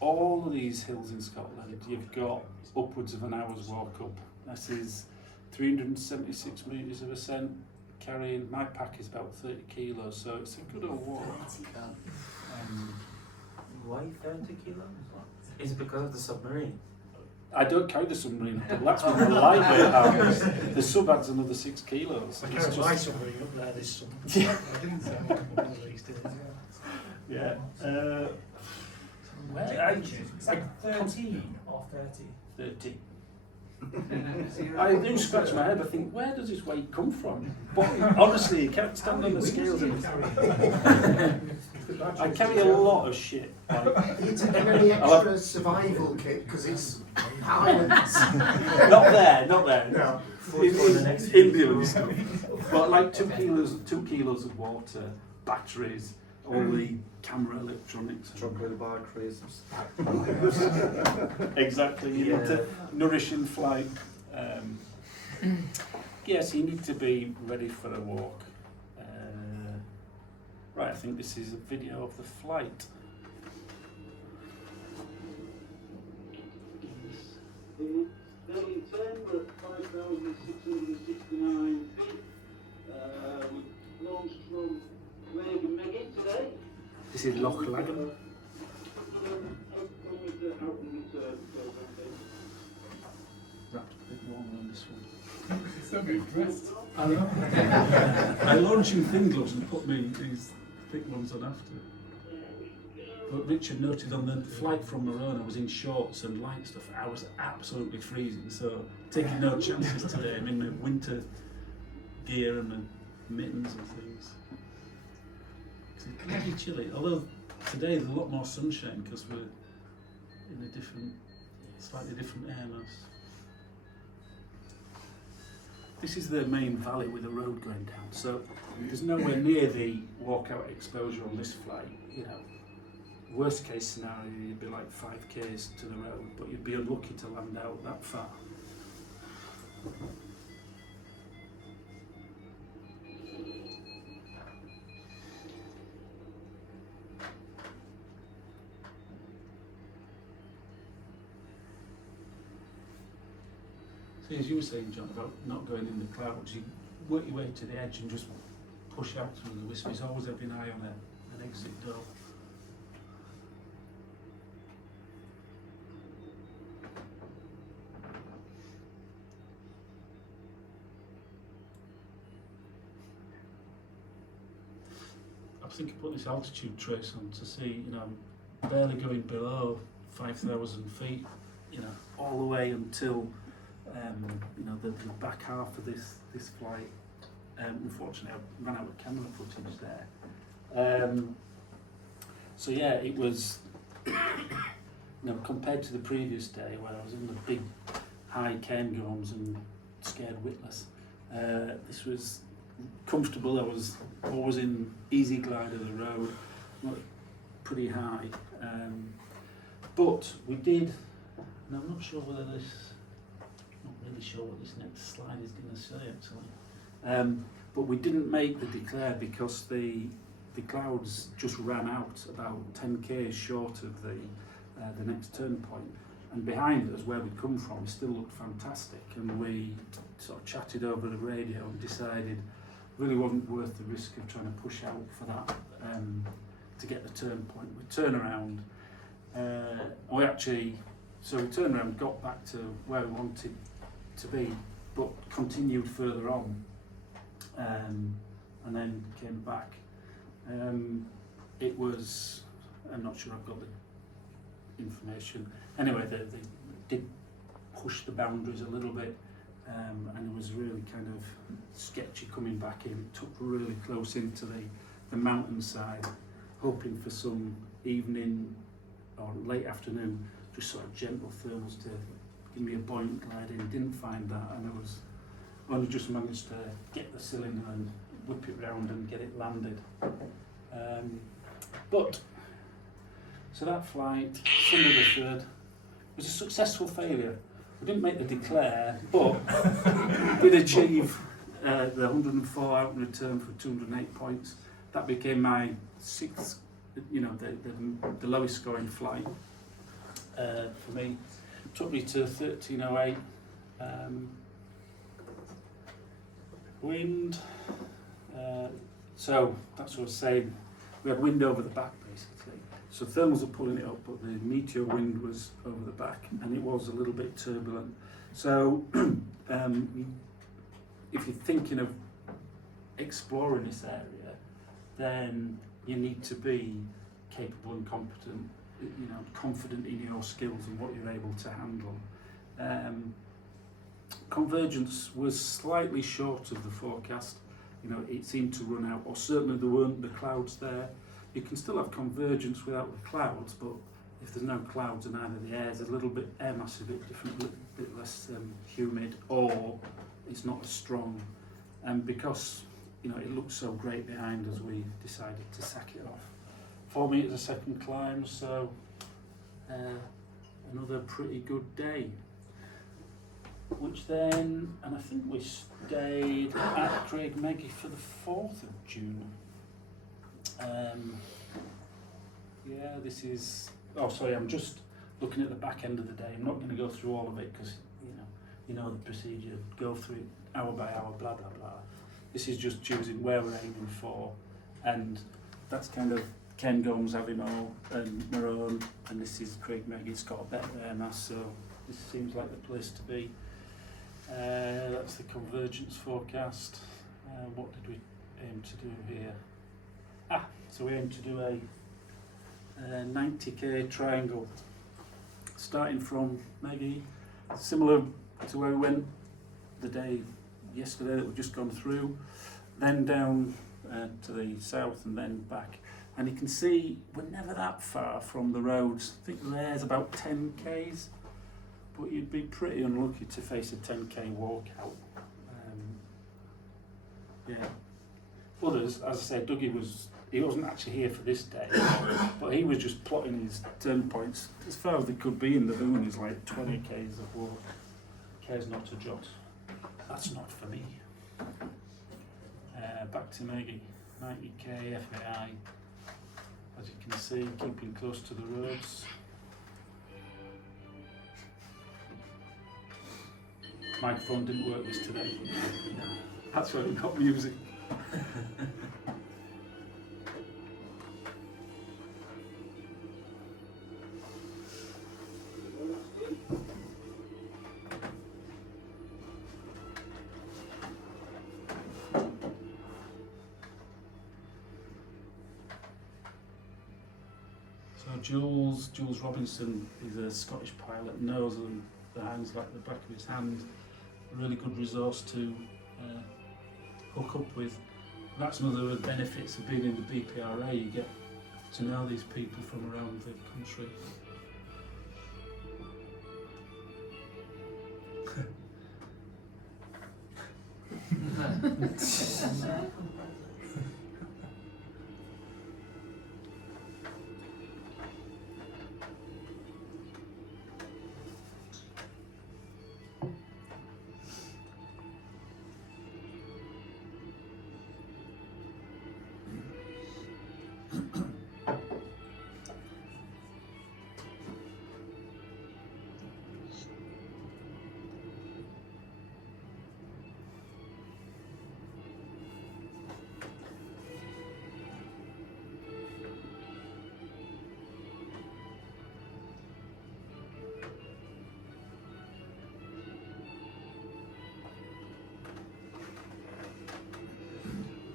all of these hills in Scotland, you've got upwards of an hour's walk up. This is 376 metres of ascent, carrying, my pack is about 30 kilos, so it's a good old walk. Why 30 kilos? Is it because of the submarine? I don't carry the submarine, but that's with the lightweight arms. The sub adds another 6 kilos. I It's carried just- my submarine up there this summer. Yeah. I didn't say one of these days. Yeah. It's like 13 or 30. 30. I do scratch my head, I think, where does this weight come from? But honestly, you can't stand on the scales. I carry a lot of shit. Are you taking any extra survival kit? Because it's Highlands. Not there. No. In India and stuff. But like 2 kilos of water, batteries, all the camera electronics. Chocolate bar crisps. Exactly, you need to nourish in flight. Yes, you need to be ready for a walk. Right, I think this is a video of the flight. The Stallion 10 were at 5,669 feet. We launched from Meek and Meek today. This is Loch Laggan. Wrapped a bit warmer on this one. So good dressed. I launching thin gloves and put me these thick ones on after. But Richard noted on the flight from Morona I was in shorts and light stuff. I was absolutely freezing, so taking no chances today. I'm in the winter gear and the mittens and things. It can be chilly, although today there's a lot more sunshine because we're in a slightly different air mass. This is the main valley with a road going down, so there's nowhere near the walkout exposure on this flight. You know, worst case scenario, you'd be like 5k's to the road, but you'd be unlucky to land out that far. As you were saying, John, about not going in the clouds, you work your way to the edge and just push out through the wisp. There's always having an eye on an exit door. I was thinking put this altitude trace on to see, you know, barely going below 5,000 feet, you know, all the way until you know, the back half of this flight. Unfortunately, I ran out of camera footage there. So yeah, it was, you know, compared to the previous day where I was in the big high cairngorms and scared witless, this was comfortable. I was always in easy glide of the road, not pretty high. But we did, and I'm not sure whether this, not really sure what this next slide is going to say actually. But we didn't make the declare because the clouds just ran out about 10k short of the next turn point, and behind us where we'd come from still looked fantastic, and we sort of chatted over the radio and decided it really wasn't worth the risk of trying to push out for that to get the turn point. We turned around, we turned around, got back to where we wanted to be, but continued further on, and then came back. It was, I'm not sure I've got the information. Anyway, they did push the boundaries a little bit, and it was really kind of sketchy coming back in. It took really close into the mountainside, hoping for some evening or late afternoon, just sort of gentle thermals to give me a buoyant glide in. Didn't find that, and I was only just managed to get the cylinder and whip it round and get it landed. So that flight, Sunday the 3rd, was a successful failure. We didn't make the declare, but did achieve the 104 out and return for 208 points. That became my 6th, the lowest scoring flight for me. It took me to 1308. Wind. So that's what I was saying. We had wind over the back basically. So thermals are pulling it up, but the meteor wind was over the back, and it was a little bit turbulent. So if you're thinking of exploring this area, then you need to be capable and competent, confident in your skills and what you're able to handle. Convergence was slightly short of the forecast. It seemed to run out, or certainly there weren't the clouds there. You can still have convergence without the clouds, but if there's no clouds and either the air is a little bit, air mass is a bit different, a bit less humid, or it's not as strong. And because it looked so great behind us, we decided to sack it off. 4 meters a second climb, so another pretty good day. Which then, and I think we stayed at Craigmeggy for the 4th of June. Yeah, this is, oh sorry, I'm just looking at the back end of the day. I'm not going to go through all of it because, you know the procedure, go through it hour by hour, blah, blah, blah. This is just choosing where we're aiming for, and that's kind of Ken Gomes, Avimo and Maroon, and this is Craigmeggy. It's got a better air mass, so this seems like the place to be. That's the convergence forecast. What did we aim to do here? So we aim to do a 90k triangle, starting from Meggy, similar to where we went the day yesterday that we've just gone through, then down to the south and then back. And you can see we're never that far from the roads. I think there's about 10 k's, but you'd be pretty unlucky to face a 10k walkout. Yeah. Others, as I said, Dougie he wasn't actually here for this day, but he was just plotting his turn points as far as they could be in the boonies, like 20 k's of walk. Cares not to jot. That's not for me. Back to Meggy, 90k FAI. As you can see, keeping close to the roads. Microphone didn't work this today. That's why we got music. Jules Robinson is a Scottish pilot, knows them behind like the back of his hand. A really good resource to hook up with. That's another of the benefits of being in the BPRA. You get to know these people from around the country.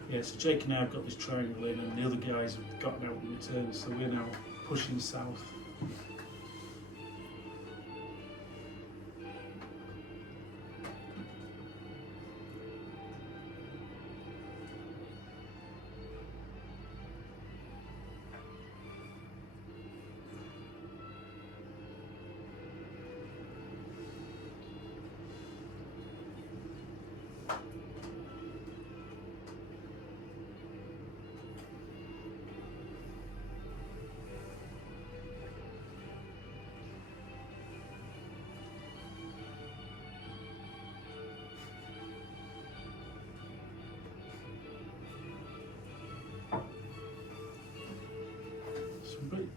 Yeah, so Jake and I have got this triangle in, and the other guys have gotten out in return, so we're now pushing south.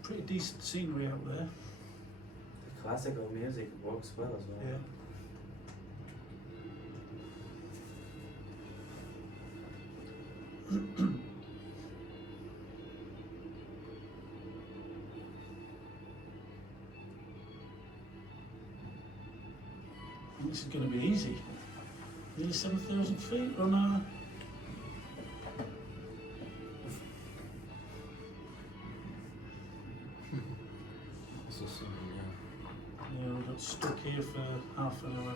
pretty decent scenery out there. The classical music works well as well. Yeah. This is going to be easy. Nearly 7,000 feet on a... Yeah, we got stuck here for half an hour.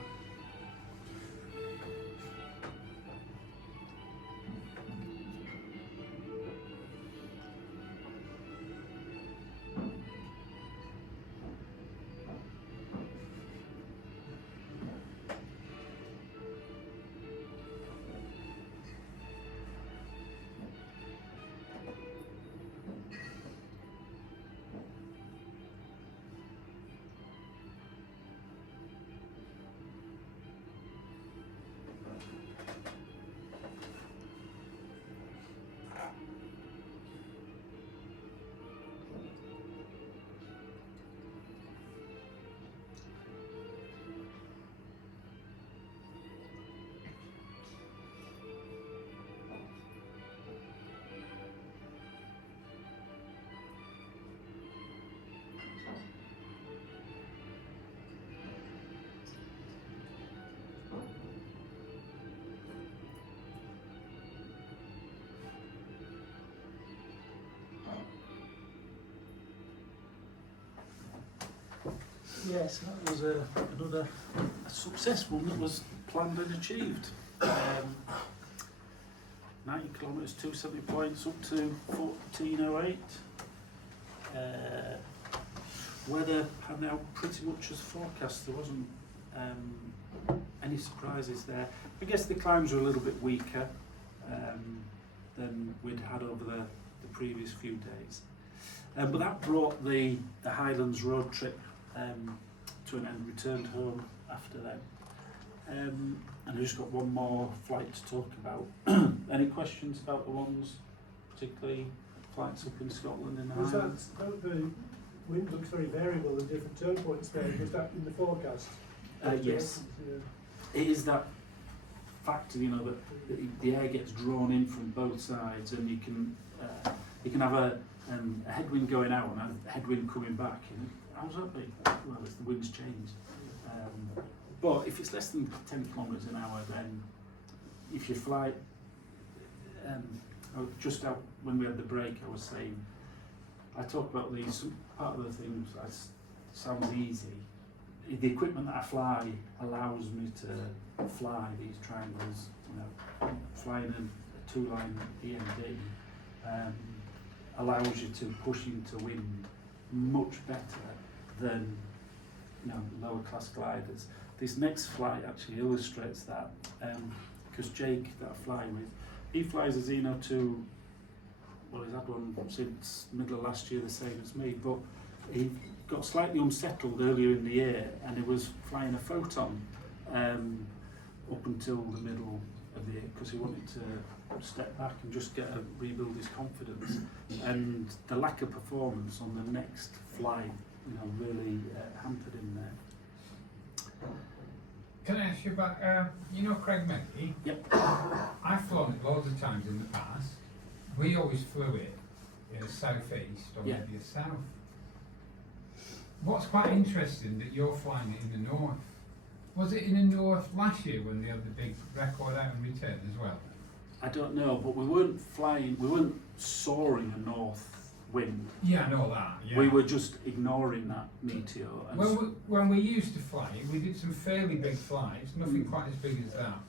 Yes, that was another successful that was planned and achieved. 90 kilometres, 270 points, up to 1408. Weather panned out pretty much as forecast. There wasn't any surprises there. I guess the climbs were a little bit weaker than we'd had over the previous few days. But that brought the Highlands road trip to an end, returned home after that. And I just got one more flight to talk about. Any questions about the ones, particularly flights up in Scotland in the Highlands? The wind looks very variable at different turn points there. Was that in the forecast? Yes. Yeah. It is that factor, you know, that the air gets drawn in from both sides, and you can have a headwind going out and a headwind coming back. And how's that be? Well, it's the wind's changed. But if it's less than 10 kilometres an hour, then if you fly, just out when we had the break, I was saying, I talk about these, part of the things that sounds easy. The equipment that I fly allows me to fly these triangles, you know, flying a two-line EMD allows you to push into wind much better than, you know, lower class gliders. This next flight actually illustrates that, because Jake that I fly with, he flies a Xeno 2, well, he's had one since middle of last year, the same as me, but he got slightly unsettled earlier in the year, and he was flying a Photon up until the middle of the year, because he wanted to step back and just rebuild his confidence. And the lack of performance on the next flight, you know, really hampered him there. Can I ask you about, you know Craig Meek? Yep. I've flown it loads of times in the past. We always flew it in a southeast or maybe a south. What's quite interesting that you're flying it in the north. Was it in the north last year when they had the big record out and return as well? I don't know, but we weren't soaring a north wind. Yeah, I know that. Yeah. We were just ignoring that meteor. And when we used to fly, we did some fairly big flights, nothing quite as big as that.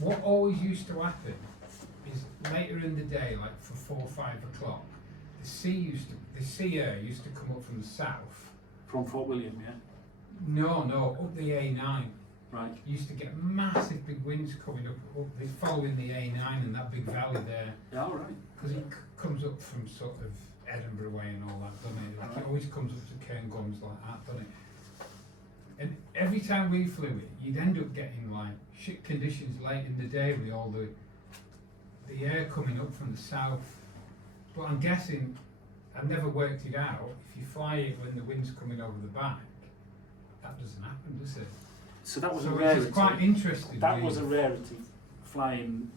What always used to happen is later in the day, like for 4 or 5 o'clock, the sea air used to come up from the south. From Fort William, yeah? No, up the A9. Right. You used to get massive big winds coming up following the A9 and that big valley there. Yeah, all right. Because it comes up from sort of Edinburgh way and all that, doesn't it? Like it always comes up to Cairngorms like that, doesn't it? And every time we flew it, you'd end up getting like shit conditions late in the day with all the air coming up from the south. But I'm guessing I've never worked it out. If you fly it when the wind's coming over the back, that doesn't happen, does it? So that was So a it's rarity. just quite interesting. That really. was a rarity, flying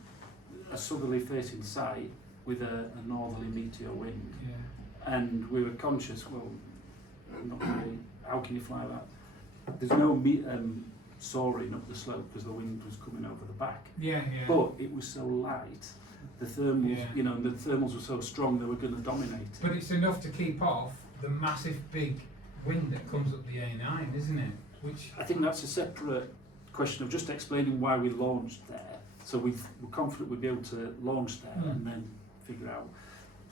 a southerly facing site with a northerly meteor wind. Yeah. And we were conscious, well, not really, how can you fly that? There's no soaring up the slope because the wind was coming over the back. Yeah, yeah. But it was so light, the thermals, Yeah. you know, the thermals were so strong they were going to dominate it. But it's enough to keep off the massive big wind that comes up the A9, isn't it? Which I think that's a separate question of just explaining why we launched there. So we're confident we'd be able to launch there and then figure out.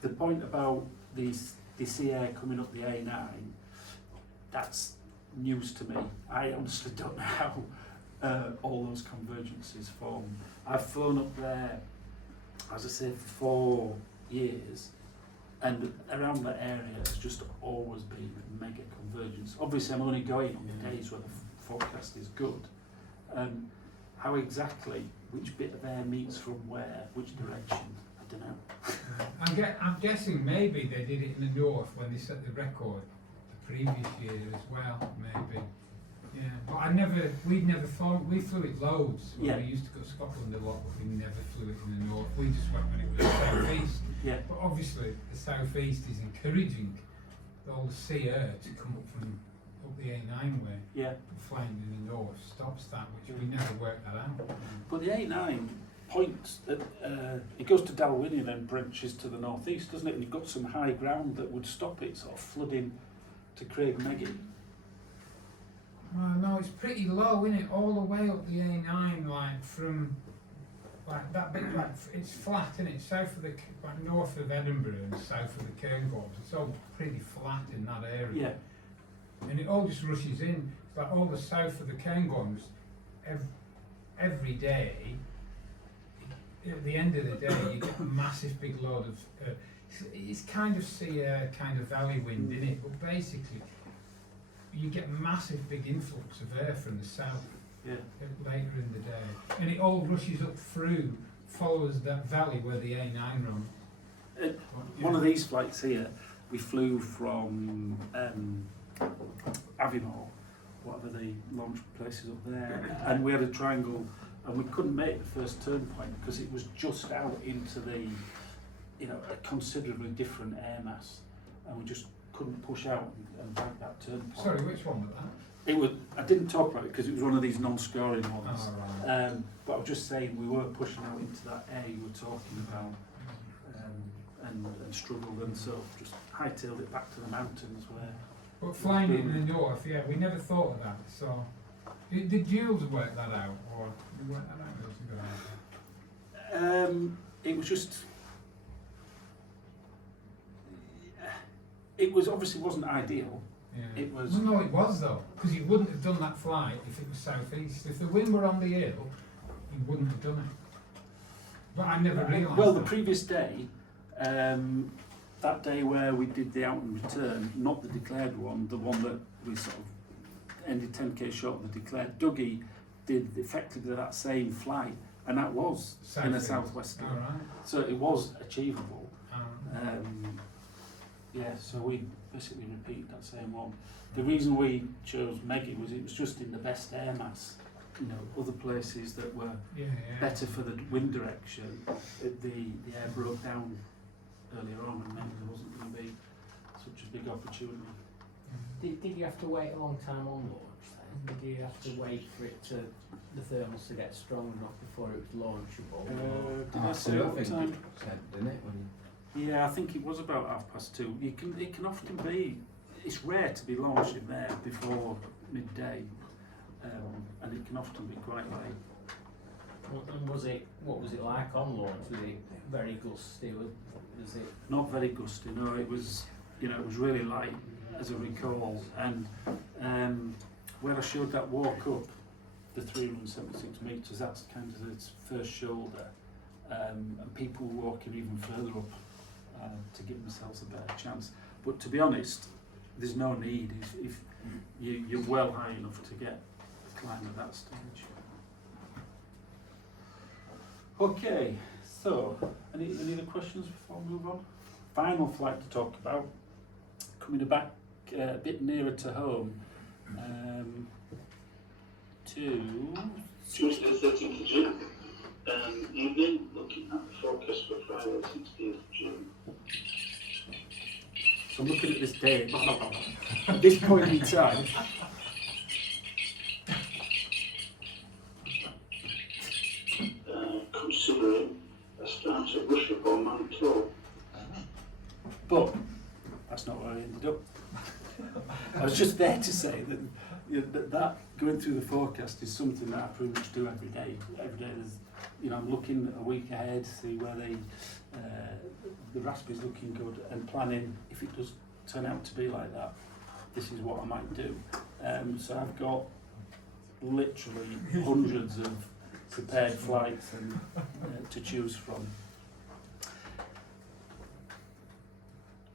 The point about the sea air coming up the A9, that's news to me. I honestly don't know how all those convergences form. I've flown up there, as I said, for 4 years, and around that area has just always been mega convergence. Obviously I'm only going on the days where the forecast is good. How exactly, which bit of air meets from where, which direction, I don't know. I'm guessing maybe they did it in the north when they set the record the previous year as well, maybe. Yeah, but we'd never flown, we flew it loads when we used to go to Scotland a lot, but we never flew it in the north. We just went when it was the southeast. Yeah. But obviously the southeast is encouraging all the sea air to come up from up the A9 way. Yeah. Flying in the north stops that, which we never worked that out. But the A9 points, it goes to Dalwhinnie and then branches to the northeast, doesn't it? And you've got some high ground that would stop it sort of flooding to Craigmeggy. Well, no, it's pretty low, isn't it? All the way up the A9, like from like that bit, like it's flat, isn't it? South of like north of Edinburgh and south of the Cairngorms, it's all pretty flat in that area. Yeah. And it all just rushes in. It's like all the south of the Cairngorms, every day. At the end of the day, you get a massive big load of. It's kind of sea air, kind of valley wind in it, but basically. You get massive big influx of air from the south later in the day, and it all rushes up through, follows that valley where the A9 runs. One of these flights here, we flew from Aviemore, whatever the launch place is up there, and we had a triangle, and we couldn't make the first turn point because it was just out into the, you know, a considerably different air mass, and we just couldn't push out and bank that turn point. Sorry, which one was that? It was. I didn't talk about it because it was one of these non-scoring ones. Oh, right. But I was just saying we were pushing out into that air you were talking about, and struggled, and so just hightailed it back to the mountains where. But flying it in the north, yeah, we never thought of that. So, did Jules work that out, or did you work that out? Or was it it was just. It was obviously wasn't ideal. Yeah. It was. No, it was though, because you wouldn't have done that flight if it was southeast. If the wind were on the hill, you wouldn't have done it. But I never realised. Well, the that. previous day, that day where we did the out and return, not the declared one, the one that we sort of ended 10k short of the declared. Dougie did effectively that same flight, and that was in a southwest. All right. So it was achievable. Right. Yeah, so we basically repeated that same one. The reason we chose Meggie was it was just in the best air mass. You know, other places that were better for the wind direction, the air broke down earlier on, and maybe there wasn't going to be such a big opportunity. Did you have to wait a long time on launch then? Did you have to wait for it to the thermals to get strong enough before it was launchable? Did I say what time? Didn't it? Yeah, I think it was about 2:30. It can often be. It's rare to be launching there before midday, and it can often be quite late. And what was it like on launch? Was it very gusty? Was it not very gusty? No, it was. You know, it was really light, as I recall. And where I showed that walk up, the 376 metres, that's kind of its first shoulder, and people walking even further up. To give themselves a better chance, but to be honest, there's no need if you're well high enough to get a climb at that stage. Okay, so any other questions before we move on? final flight to talk about, coming back a bit nearer to home, to Tuesday 13th of June. Evening, looking at the forecast for Friday 16th of June. So I'm looking at this day at this point in time. Considering a stance at Russia or Manitoba. But that's not where I ended up. I was just there to say that, you know, that going through the forecast is something that I pretty much do every day. Every day there's, you know, I'm looking a week ahead, see where the raspberry's looking good, and planning if it does turn out to be like that, this is what I might do. So I've got literally hundreds of prepared flights and to choose from.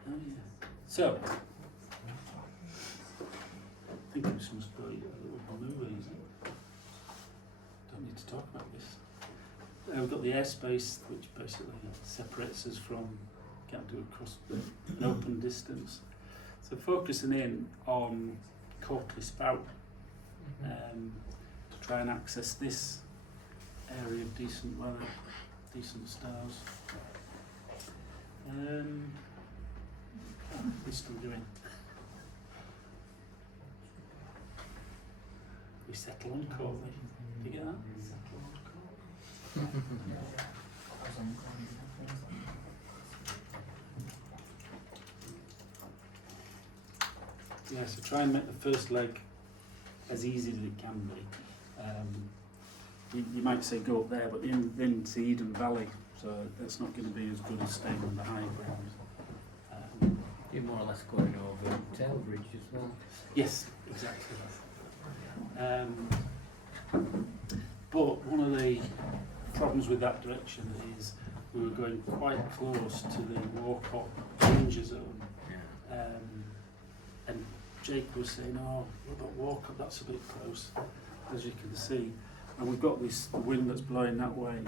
Oh yeah. So I think this must be a little movie, isn't it? Don't need to talk about this. We've got the airspace, which basically separates us from, can't do it across an open distance. So focusing in on Courtly Spout to try and access this area of decent weather, decent stars. We're still doing. We settle on Courtly. Do you get that? Settle on Courtly. Yeah, so try and make the first leg as easy as it can be. You might say go up there, but then it's Eden Valley, so that's not going to be as good as staying on the high ground. You're more or less going over Tailbridge as well. Yes, exactly. But one of the problems with that direction is we were going quite close to the Walcott danger zone. And Jake was saying, oh, what about Walcott? That's a bit close, as you can see. And we've got this wind that's blowing that way.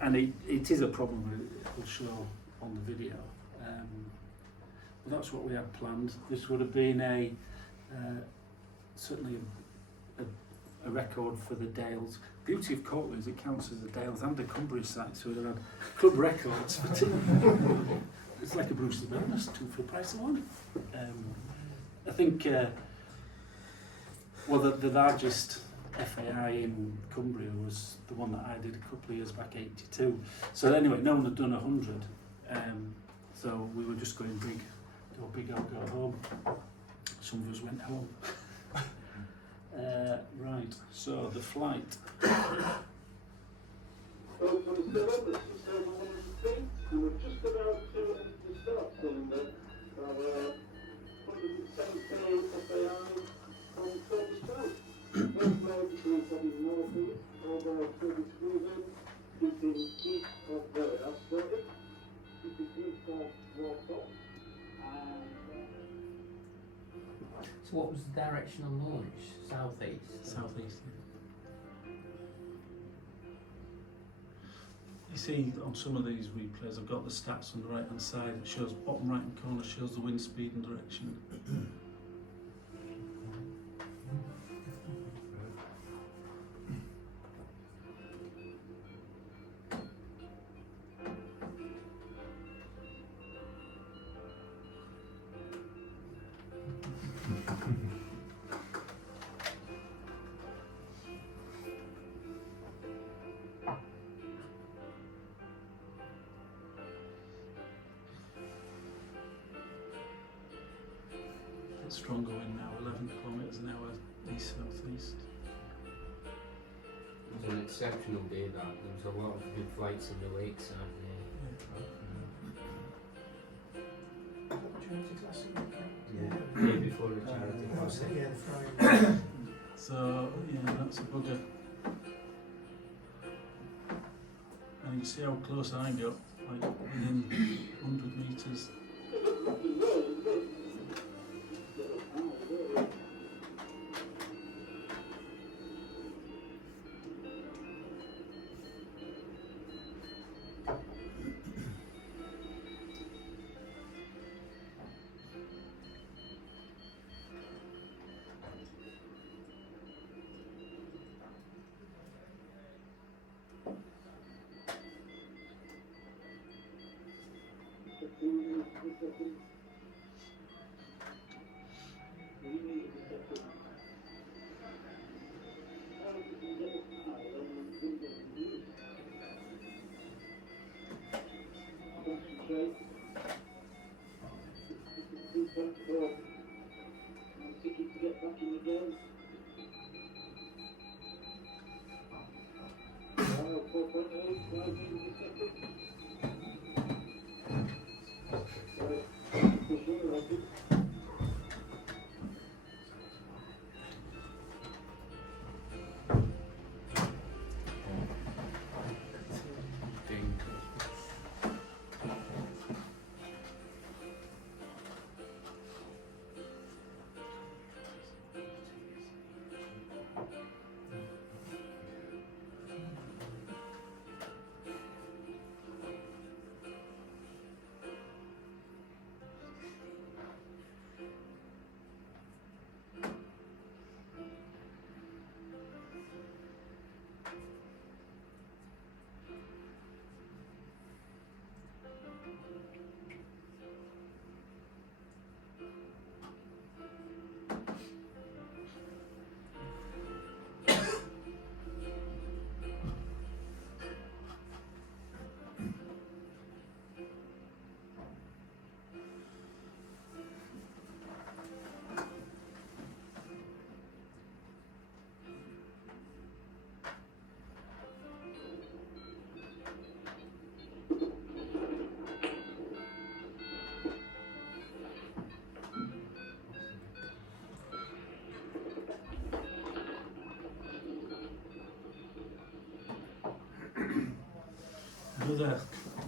And it is a problem, it will show on the video. But that's what we had planned. This would have been certainly a record for the Dales. The beauty of Courtly is it counts as a Dales and a Cumbria site, so we've had club records for two. It's like a Bruce the Bonus, two for the price of one. I think, well, the largest FAI in Cumbria was the one that I did a couple of years back, 82. So anyway, no one had done 100. So we were just going big, go big or go home. Some of us went home. Right, so the flight. Well, from the 7, this is 7 and we're just about to start cylinder. 110k FAI on Courtly Spout. First leg is heading northeast over Turbish Cruising, keeping east of Derbyshire, keeping east of Walcott. So what was the direction on launch? Southeast? Southeast. You see on some of these replays, I've got the stats on the right hand side. It shows bottom right hand corner, shows the wind speed and direction. Stronger wind now, 11 kilometres an hour east southeast. It was an exceptional day that. There was a lot of good flights in the lakes that day. Day before the charity classic. So yeah, that's a bugger. And you can see how close I got, like within 100 metres. Ticket to get back in the game. 4.8, 5 meters a second. For sure, I think. Another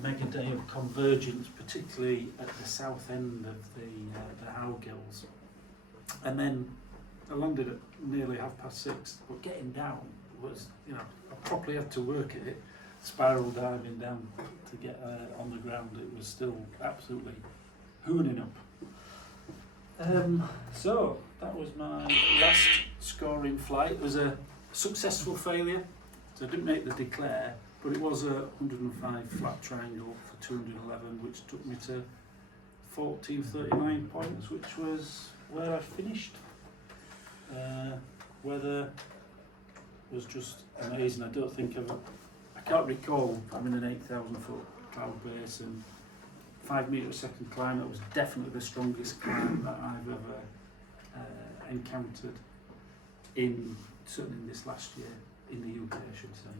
mega day of convergence, particularly at the south end of the Howgills. And then I landed at nearly 6:30, but getting down was, you know, I properly had to work at it, spiral diving down to get on the ground. It was still absolutely hooning up. So that was my last scoring flight. It was a successful failure, so I didn't make the declare, but it was a 105 flat triangle for 211, which took me to 1439 points, which was where I finished. Weather was just amazing. I can't recall having an 8,000 foot cloud base and 5 metre a second climb. That was definitely the strongest climb that I've ever encountered certainly in this last year in the UK, I should say.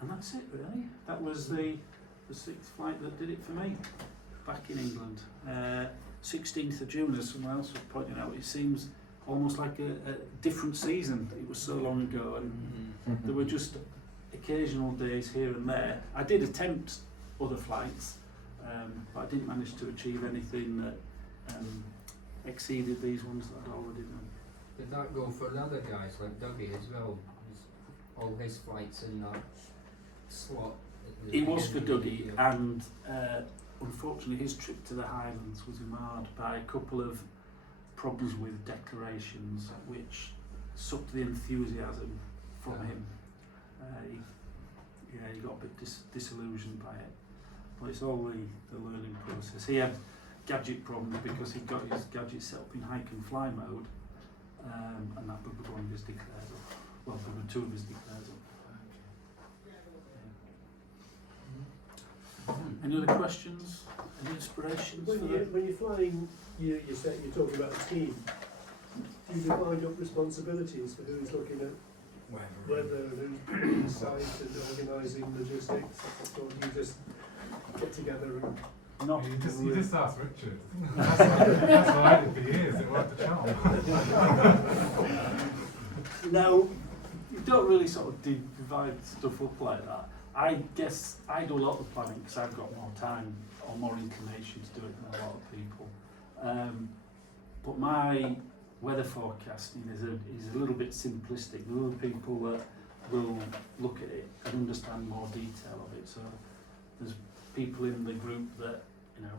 And that's it really. That was the 6th flight that did it for me back in England. 16th of June, as someone else was pointing out, it seems almost like a different season. It was so long ago, and there were just occasional days here and there. I did attempt other flights, but I didn't manage to achieve anything that exceeded these ones that I'd already done. Did that go for other guys like Dougie as well? All his flights in that slot? It was for Dougie, and unfortunately his trip to the Highlands was marred by a couple of problems with declarations which sucked the enthusiasm from him. He got a bit disillusioned by it, but it's all the learning process. He had gadget problems because he got his gadget set up in hike and fly mode, and that would be one of his declares up. Well, there were 2 of his declares up. Any other questions? Any inspirations? When you're flying, you're talking about a team. Do you divide up responsibilities for who's looking at weather and who's putting site and organising logistics? Or do you just get together and... You just asked Richard. That's what I did for years. It worked a charm. No, you don't really sort of divide stuff up like that. I guess I do a lot of planning because I've got more time or more inclination to do it than a lot of people. But my weather forecasting is a little bit simplistic. There are other people that will look at it and understand more detail of it. So there's people in the group that, you know,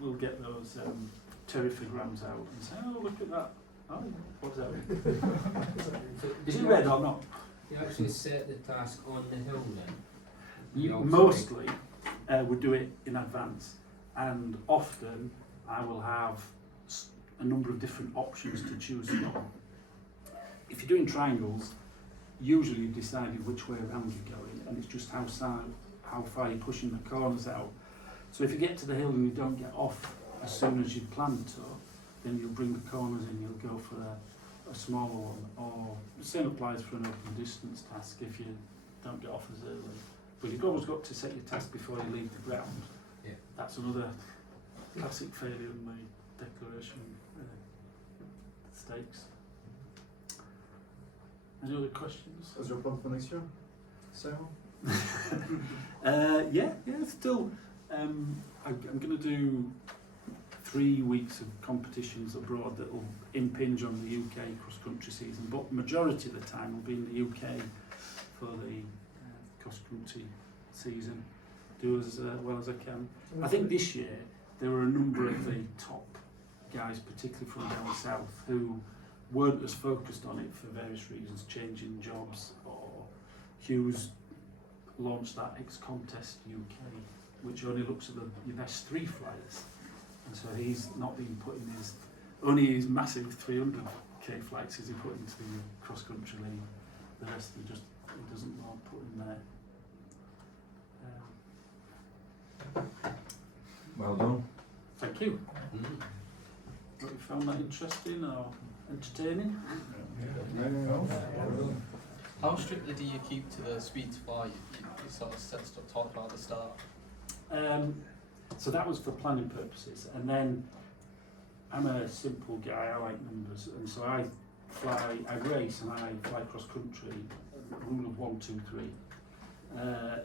will get those terrifograms out and say, oh, look at that. Oh, what's that? Is it red or not? You actually set the task on the hill then? Mostly, would do it in advance, and often I will have a number of different options to choose from. If you're doing triangles, usually you've decided which way around you're going, and it's just how far you're pushing the corners out. So if you get to the hill and you don't get off as soon as you planned to, then you'll bring the corners in, you'll go for a smaller one, or the same applies for an open distance task if you don't get off as early. But you've always got to set your task before you leave the ground. Yeah. That's another classic failure in my declaration stakes. Any other questions? What's your plan for next year, Sarah? Yeah, still. I'm going to do 3 weeks of competitions abroad that will impinge on the UK cross-country season, but majority of the time I'll be in the UK for the cross-country season, do as well as I can. I think this year there were a number of the top guys, particularly from down south, who weren't as focused on it for various reasons, changing jobs, or Hughes launched that X-Contest UK, which only looks at your best 3 flyers, and so he's not been putting only his massive 300k flights is he put into the cross-country league. The rest he doesn't want to put in there. Well done. Thank you. Have you found that interesting or entertaining? How strictly do you keep to the speed to fly you sort of talked about at the start? So that was for planning purposes, and then I'm a simple guy, I like numbers, and so I race and I fly cross country, rule of 1, 2, 3.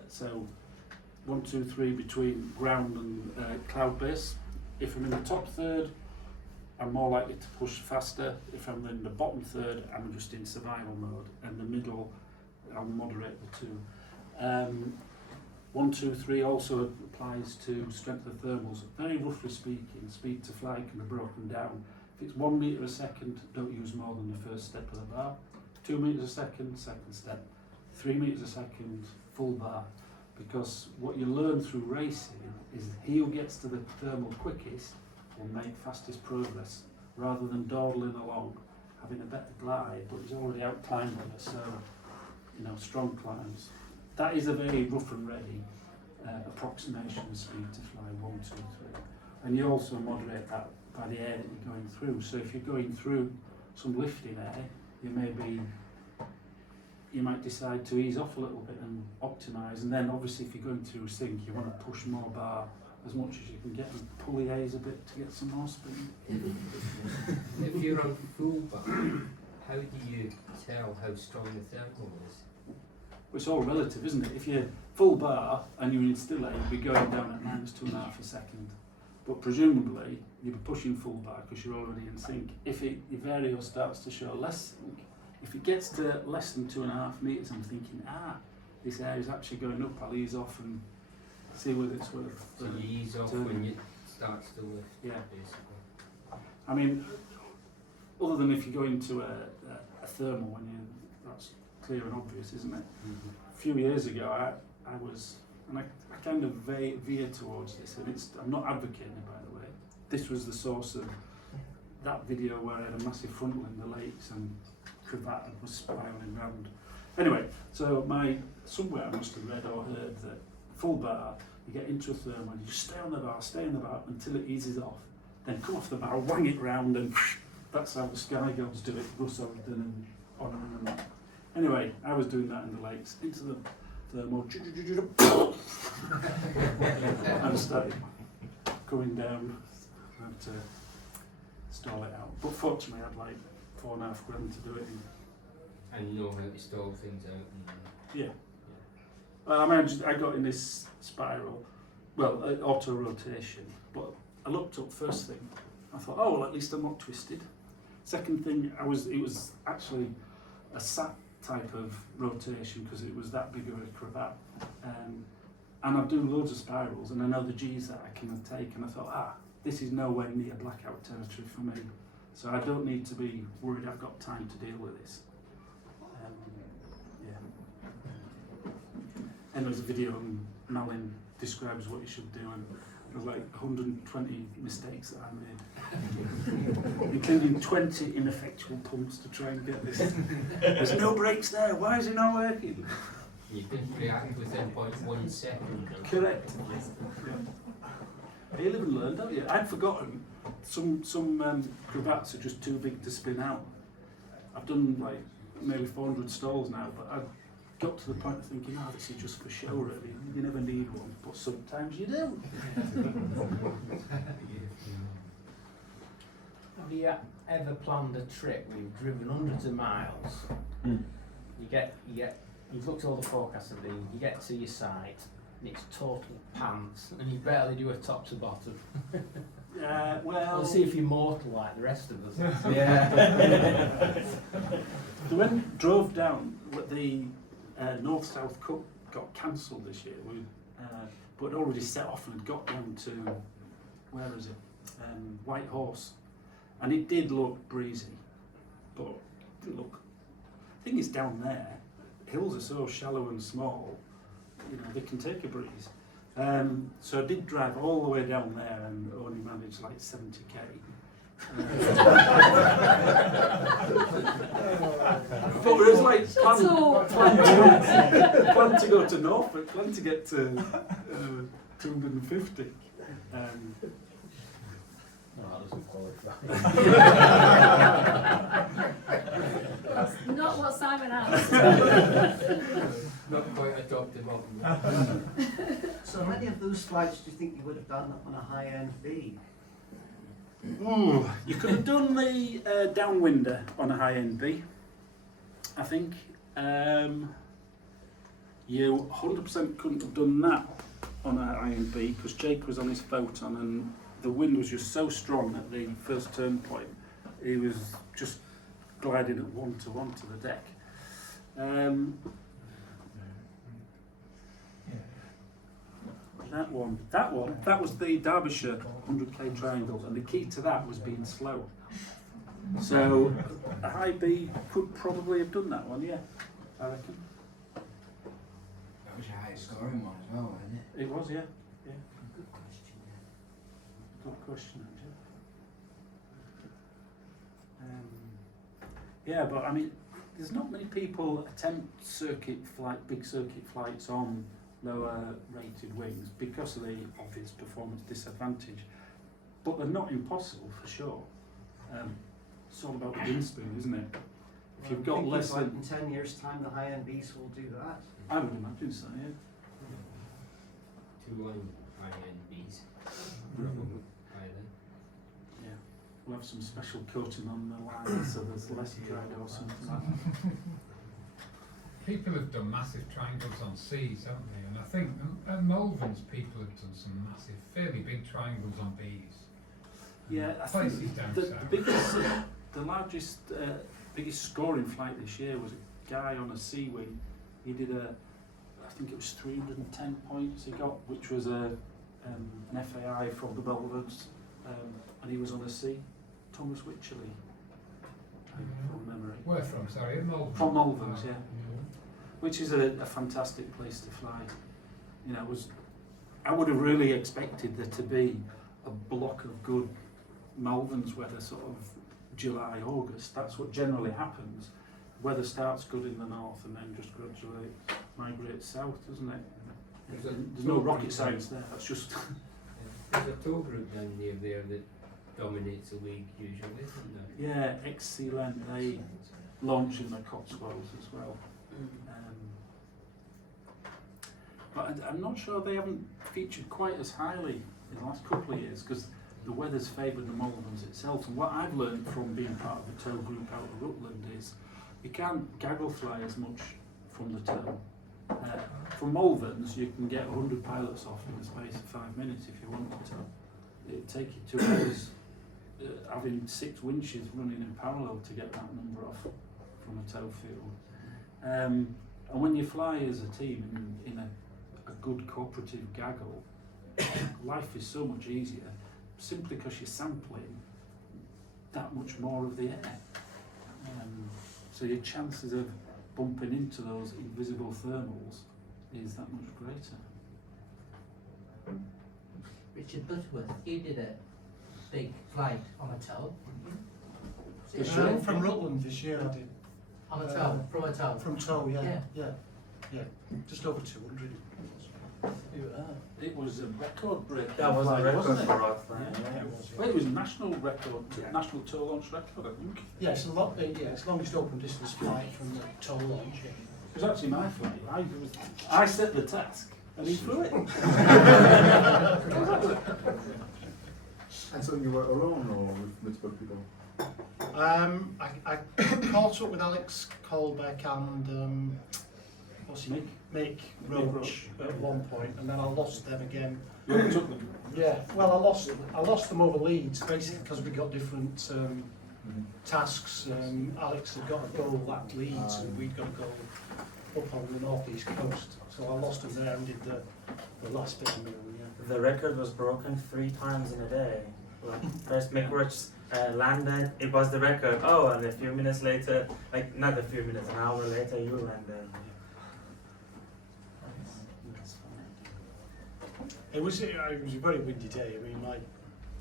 So 1, 2, 3 between ground and cloud base. If I'm in the top third, I'm more likely to push faster. If I'm in the bottom third, I'm just in survival mode, and the middle, I'll moderate the 2. 1, 2, 3 also applies to strength of thermals. Very roughly speaking, speed to fly can be broken down. If it's 1 metre a second, don't use more than the first step of the bar. 2 metres a second, second step. 3 metres a second, full bar. Because what you learn through racing is he who gets to the thermal quickest will make fastest progress, rather than dawdling along, having a better glide, but he's already out climbing us, so, strong climbs. That is a very rough and ready approximation of speed to fly, 1, 2, 3. And you also moderate that by the air that you're going through. So if you're going through some lifting air, you might decide to ease off a little bit and optimise. And then obviously if you're going through sink, you want to push more bar as much as you can get and pull the A's a bit to get some more speed. If you're on full bar, how do you tell how strong the thermal is? Well, it's all relative, isn't it? If you're full bar and you're in still air, you'll be going down at -2.5 a second. But presumably, you'll be pushing full bar because you're already in sync. If your vario starts to show less sync, if it gets to less than 2.5 metres, I'm thinking, this air is actually going up, I'll ease off and see whether it's worth. So you ease off when it starts to lift, basically. I mean, other than if you go into a thermal, that's clear and obvious, isn't it? A few years ago, I was, and I kind of veer towards this, and I'm not advocating it, by the way. This was the source of that video where I had a massive frontal in the lakes and cravat was spiralling round. Anyway, so somewhere I must have read or heard that full bar, you get into a thermal, you just stay on the bar until it eases off, then come off the bar, wang it round, and that's how the Sky Girls do it, Russ Ogden and on and on. Anyway, I was doing that in the lakes, into the thermal, and started going down. I had to stall it out. But fortunately, I had like $4.5 to do it in. And you know how to stall things out. Yeah. I got in this spiral, auto rotation, but I looked up first thing. I thought, well, at least I'm not twisted. Second thing, it was actually a sat type of rotation because it was that big of a cravat. And I've done loads of spirals and I know the G's that I can take, and I thought, this is nowhere near blackout territory for me. So I don't need to be worried I've got time to deal with this. And there's a video of Malin describes what you should do, and there's like 120 mistakes that I made, including 20 ineffectual pumps to try and get this. There's no brakes there. Why is it not working? You didn't react within 0.1 second. Correct. Yeah. You live and learn, don't you? I'd forgotten some cravats are just too big to spin out. I've done like maybe 400 stalls now, but I got to the point of thinking, oh, this is just for show, really. You never need one, but sometimes you do. Have you ever planned a trip where you've driven hundreds of miles? You've looked at all the forecasts of you get to your site, and it's total pants, and you barely do a top to bottom. Well, Let's see if you're mortal like the rest of us. Yeah. When drove down, the North-South Cup got cancelled this year, but it already set off and had got down to, where is it? White Horse. And it did look breezy, but it didn't look. The thing is, down there, hills are so shallow and small, you know, they can take a breeze. So I did drive all the way down there and only managed like 70k. But it was like plan to go to Norfolk, plan to get to 250. No, that doesn't qualify. That's not what Simon asked. Not quite a top to bottom. So many of those flights do you think you would have done on a high-end B? Ooh, you could have done the downwinder on a high-end B, I think. You 100% couldn't have done that on a high-end B because Jake was on his photon and the wind was just so strong at the first turn point. He was just gliding at 1-to-1 to the deck. That was the Derbyshire 100k triangle, and the key to that was being slow. So a high B could probably have done that one, yeah, I reckon. That was your highest scoring one as well, wasn't it? It was, yeah. Good question. Good question, actually. Yeah, but I mean, there's not many people attempt big circuit flights on lower rated wings because of the obvious performance disadvantage. But they're not impossible for sure. It's all about the wind speed, isn't it? If you've got less than in 10 years' time, the high-end Bs will do that. I would imagine so, yeah. 2 high-end Bs. Yeah, we'll have some special coating on the line so there's less drag or something like that. People have done massive triangles on Cs, haven't they? And I think at Malverns people have done some massive, fairly big triangles on Bs. Yeah, I Places think down the south. biggest scoring flight this year was a guy on a C wing. He did I think it was 310 points he got, which was an FAI from the Belvards, and he was on a C. Thomas Wycherley, from memory. Where from, sorry? Malverns? From Malverns, yeah. Which is a fantastic place to fly. You know, I would have really expected there to be a block of good Malverns weather, sort of July, August. That's what generally happens. Weather starts good in the north and then just gradually migrates south, doesn't it? There's no rocket science there. That's just. There's a tour group down near there that dominates the league usually, isn't there? Yeah, XC-Lent, they launch in the Cotswolds as well. But I'm not sure they haven't featured quite as highly in the last couple of years because the weather's favoured the Malverns itself. And what I've learned from being part of the tow group out of Rutland is you can't gaggle fly as much from the tow. From Malverns, you can get 100 pilots off in the space of 5 minutes if you wanted to. It'd take you 2 hours having 6 winches running in parallel to get that number off from a tow field. And when you fly as a team in a good cooperative gaggle, life is so much easier simply because you're sampling that much more of the air. So your chances of bumping into those invisible thermals is that much greater. Richard Butterworth, you did a big flight on a tow. From Rutland this year I did. On a tow? From a tow? From tow, yeah. Yeah. Just over 200. It was a record break. That was a flight, record wasn't it? for us. Yeah. Well, it was a national record, national tow launch record, I think. Yeah, it's the longest open distance flight from the tow launch. It was actually my flight. I set the task, and he flew it. And so you were alone or with multiple people? I caught up with Alex Colbeck and what's his name? Meek Roach at one point, and then I lost them again. You took them? Yeah. Well, I lost them over Leeds basically because we got different tasks. Alex had got a goal at Leeds, and we'd got a goal up on the north east coast. So I lost them there and did the last bit of the The record was broken 3 times in a day. Like, first Mick Roach landed, it was the record. Oh, and a few minutes later, like not a few minutes, an hour later, you landed. It was a very windy day. I mean,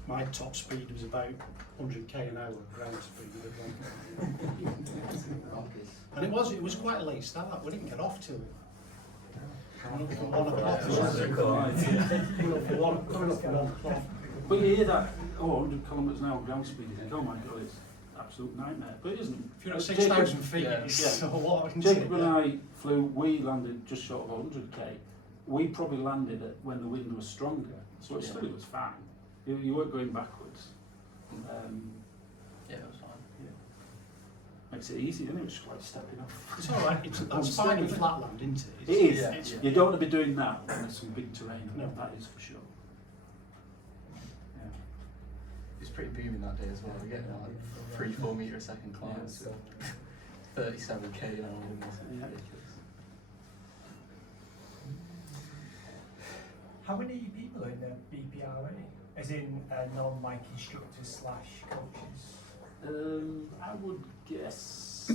my top speed was about 100k an hour ground speed at one point. And it was quite a late start. We didn't get off till 1 o'clock. But you hear that, 100 kilometres an hour ground speed, you think, oh my god, it's an absolute nightmare. But it isn't. If you're at 6,000 feet, it's a lot. Jacob and I flew, we landed just short of 100k. We probably landed it when the wind was stronger, so it still was fine. You weren't going backwards. Yeah, it was fine. Makes it easy, doesn't it? It's like stepping off. It's alright, that's fine in flatland, isn't it? It is. You don't want to be doing that when there's some big terrain. No, that is for sure. It's pretty booming that day as well. We're getting like 3-4 metre a second climbs. 37k an hour winds. Yeah. How many people are in the BPRA? As in non-mic instructors / coaches? I would guess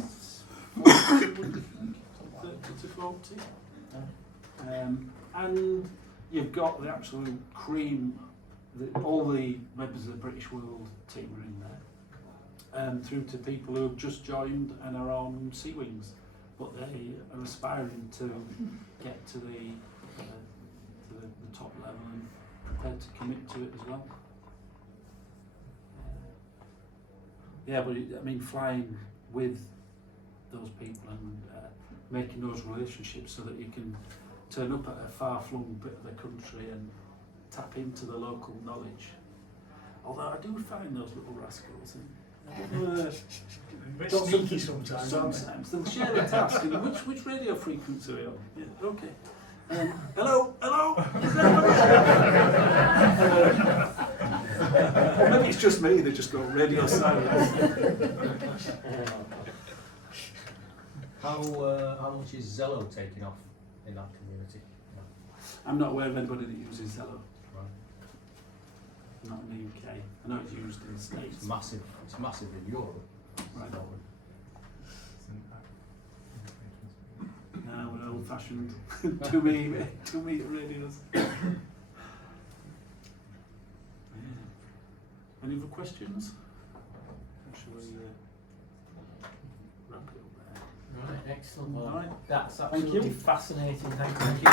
40, would you think? 30 to 40. And you've got the absolute cream, all the members of the British World team are in there, through to people who have just joined and are on Sea Wings, but they are aspiring to get to the top level and prepared to commit to it as well. Yeah, but I mean, flying with those people and making those relationships so that you can turn up at a far-flung bit of the country and tap into the local knowledge. Although I do find those little rascals, a bit sneaky sometimes, aren't they? Sometimes they'll share a task. And which radio frequency are we on? Yeah, okay. Hello. Is maybe it's just me. They just go radio silence. How much is Zello taking off in that community? I'm not aware of anybody that uses Zello. Right. Not in the UK. I know it's used in the States. It's massive. It's massive in Europe. Right. No, we're old-fashioned 2 metre radios. Any other questions? Or shall we wrap it up there? Right, excellent. All right. That's Thank you. absolutely fascinating. Thank you.